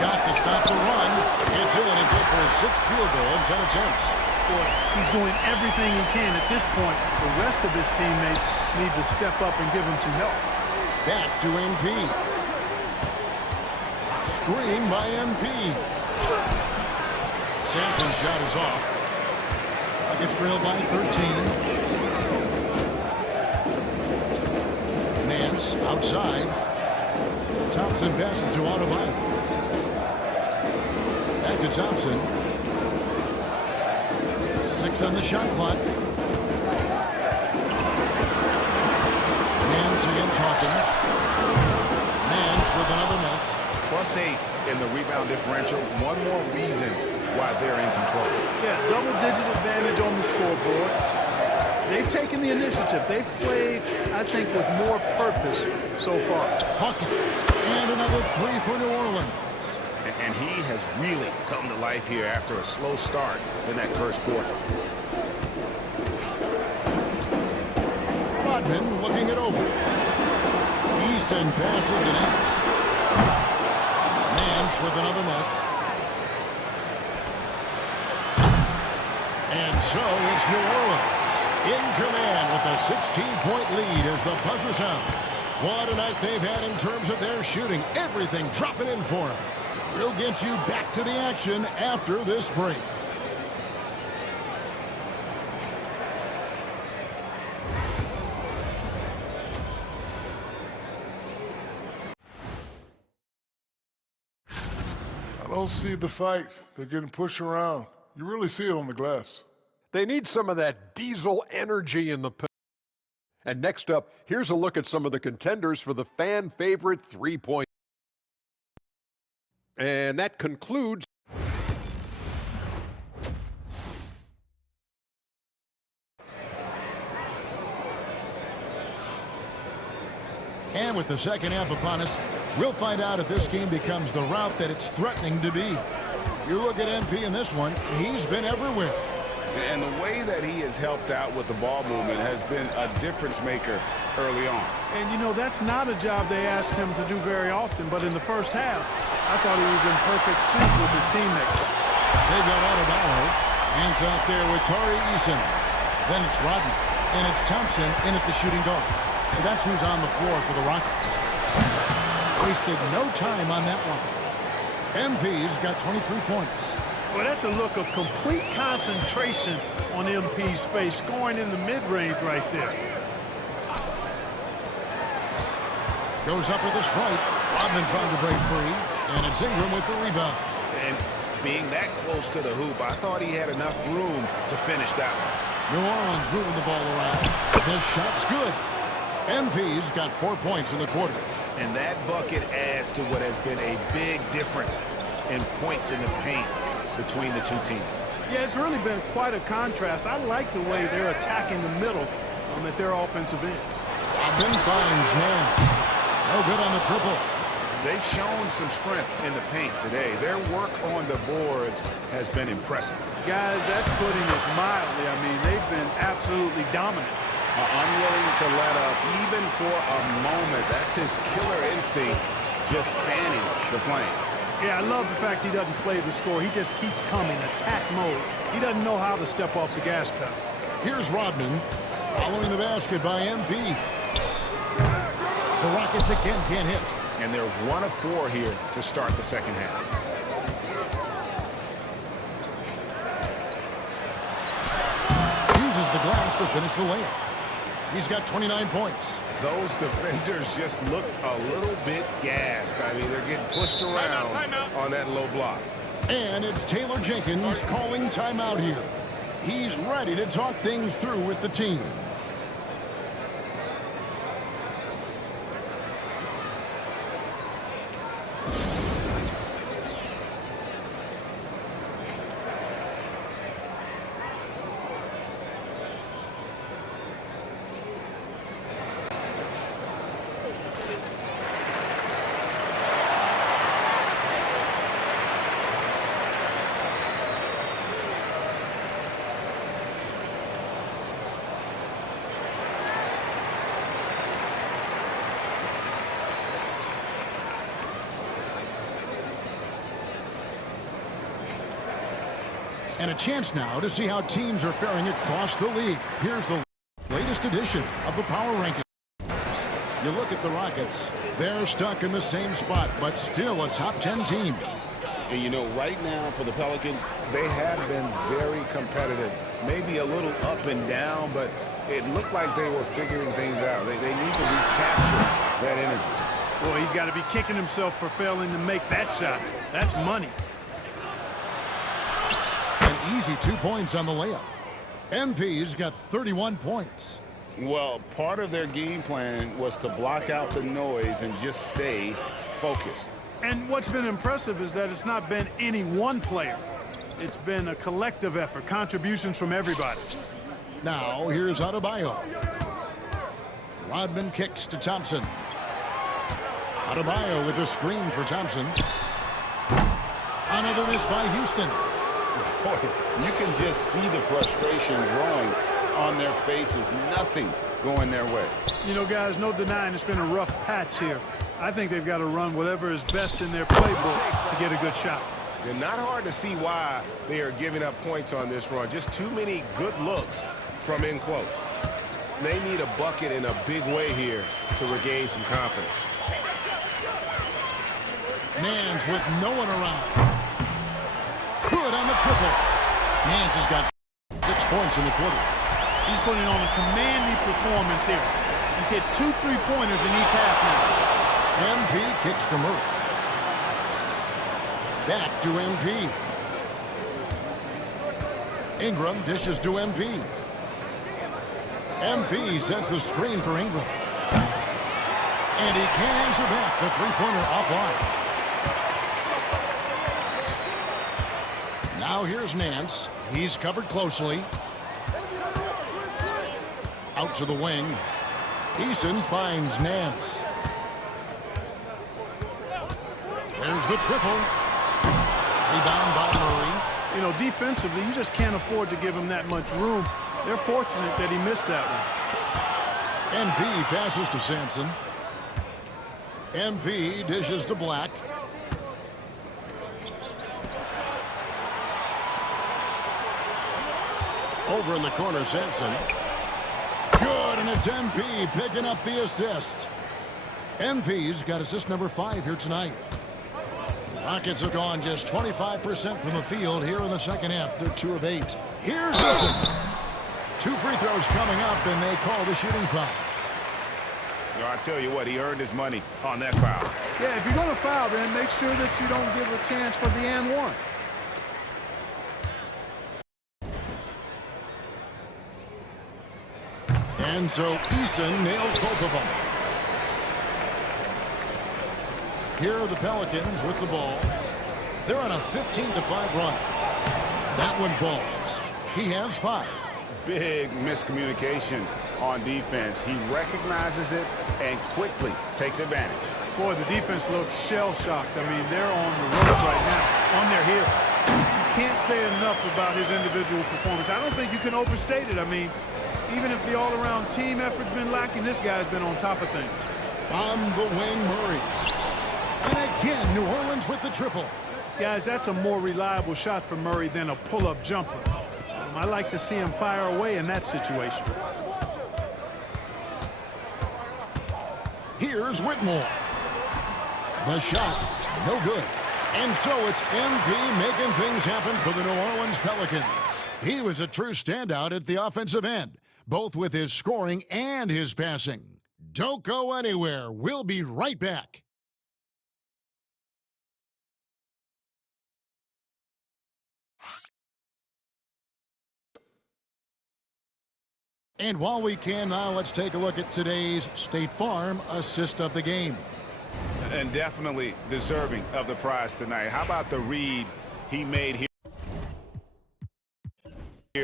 Shot to stop the run. It's in and good for his sixth field goal in 10 attempts. Boy, he's doing everything he can at this point. The rest of his teammates need to step up and give him some help. Back to MP. Screen by MP. Sampson's shot is off. Nuggets trailed by 13. Nance outside. Thompson passes to Adebayo. Back to Thompson. 6 on the shot clock. Nance against Hawkins. Nance with another miss. +8 in the rebound differential. One more reason why they're in control. Yeah, double-digit advantage on the scoreboard. They've taken the initiative. They've played, I think, with more purpose so far. Hawkins, and another 3 for New Orleans. And he has really come to life here after a slow start in that first quarter. Rodman looking it over. Eason passes to Nance. Nance with another miss. And so it's New Orleans in command with a 16-point lead as the buzzer sounds. What a night they've had in terms of their shooting. Everything dropping in for them. We'll get you back to the action after this break. I don't see the fight. They're getting pushed around. You really see it on the glass. They need some of that diesel energy in the paint. And next up, here's a look at some of the contenders for the fan favorite three-point. And that concludes. And with the second half upon us, we'll find out if this game becomes the route that it's threatening to be. You look at MP in this one, he's been everywhere. And the way that he has helped out with the ball movement has been a difference maker early on. And, you know, that's not a job they ask him to do very often, but in the first half, I thought he was in perfect sync with his teammates. They've got Adebayo. Hands out there with Tari Eason. Then it's Rodman. And it's Thompson in at the shooting guard. So that's who's on the floor for the Rockets. Wasted no time on that one. MP's got 23 points. Well, that's a look of complete concentration on MP's face, scoring in the mid-range right there. Goes up with a strike. Rodman trying to break free. And it's Ingram with the rebound. And being that close to the hoop, I thought he had enough room to finish that one. New Orleans moving the ball around. The shot's good. MP's got 4 points in the quarter. And that bucket adds to what has been a big difference in points in the paint between the two teams. Yeah, it's really been quite a contrast. I like the way they're attacking the middle at their offensive end. Rodman finds Nance. No good on the triple. They've shown some strength in the paint today. Their work on the boards has been impressive. Guys, that's putting it mildly. I mean, they've been absolutely dominant. Unwilling to let up even for a moment. That's his killer instinct, just fanning the flame. Yeah, I love the fact he doesn't play the score. He just keeps coming, attack mode. He doesn't know how to step off the gas pedal. Here's Rodman following the basket by MP. The Rockets again can't hit. And they're 1 of 4 here to start the second half. Uses the glass to finish the layup. He's got 29 points. Those defenders just look a little bit gassed. I mean, they're getting pushed around on that low block. And it's Taylor Jenkins calling timeout here. He's ready to talk things through with the team. And a chance now to see how teams are faring across the league. Here's the latest edition of the Power Rankings. You look at the Rockets, they're stuck in the same spot, but still a top 10 team. And you know, right now for the Pelicans, they have been very competitive. Maybe a little up and down, but it looked like they were figuring things out. They need to recapture that energy. Boy, he's got to be kicking himself for failing to make that shot. That's money. An easy 2 points on the layup. MP's got 31 points. Well, part of their game plan was to block out the noise and just stay focused. And what's been impressive is that it's not been any one player. It's been a collective effort, contributions from everybody. Now, here's Adebayo. Rodman kicks to Thompson. Adebayo with a screen for Thompson. Another miss by Houston. Boy, you can just see the frustration growing on their faces. Nothing going their way. You know, guys, no denying it's been a rough patch here. I think they've got to run whatever is best in their playbook to get a good shot. It's not hard to see why they are giving up points on this run. Just too many good looks from in close. They need a bucket in a big way here to regain some confidence. Nance with no one around. Good on the triple. Nance has got 6 points in the quarter. He's putting on a commanding performance here. He's hit 2 3-pointers in each half now. MP kicks to Murray. Back to MP. Ingram dishes to MP. MP sets the screen for Ingram. And he can't answer back. The three-pointer offline. Now here's Nance. He's covered closely. Out to the wing. Eason finds Nance. There's the triple. Rebound by Murray. You know, defensively, you just can't afford to give him that much room. They're fortunate that he missed that one. MP passes to Sampson. MP dishes to Black. Over in the corner, Sampson. Good, and it's MP picking up the assist. MP's got assist number 5 here tonight. Rockets have gone just 25% from the field here in the second half. They're 2 of 8. Here's Eason. 2 free throws coming up, and they call the shooting foul. I tell you what, he earned his money on that foul. Yeah, if you're going to foul, then make sure that you don't give a chance for the and one. And so Eason nails both of them. Here are the Pelicans with the ball. They're on a 15-5 run. That one falls. He has 5. Big miscommunication on defense. He recognizes it and quickly takes advantage. Boy, the defense looks shell-shocked. I mean, they're on the ropes right now, on their heels. You can't say enough about his individual performance. I don't think you can overstate it. I mean, even if the all-around team effort's been lacking, this guy's been on top of things. On the wing, Murray. And again, New Orleans with the triple. Guys, that's a more reliable shot for Murray than a pull-up jumper. I like to see him fire away in that situation. Here's Whitmore. The shot, no good. And so it's MP making things happen for the New Orleans Pelicans. He was a true standout at the offensive end, both with his scoring and his passing. Don't go anywhere. We'll be right back. And while we can now, let's take a look at today's State Farm assist of the game. And definitely deserving of the prize tonight. How about the read he made here?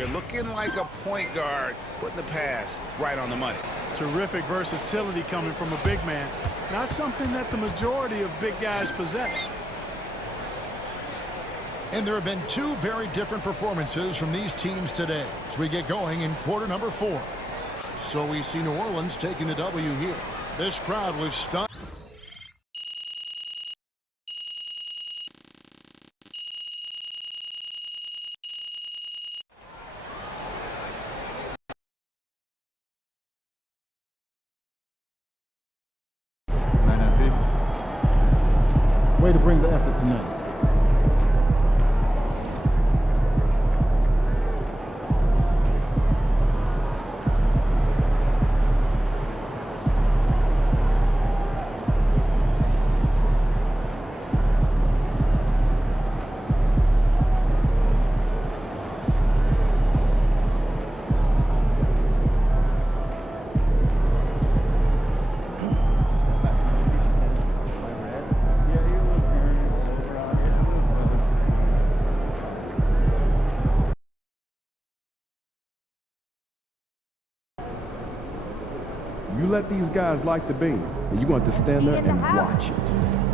Looking like a point guard, putting the pass right on the money. Terrific versatility coming from a big man. Not something that the majority of big guys possess. And there have been 2 very different performances from these teams today as we get going in quarter number 4. So we see New Orleans taking the W here. This crowd was stunned. Way to bring the effort tonight. You let these guys like the baby, and you're going to stand there and watch it.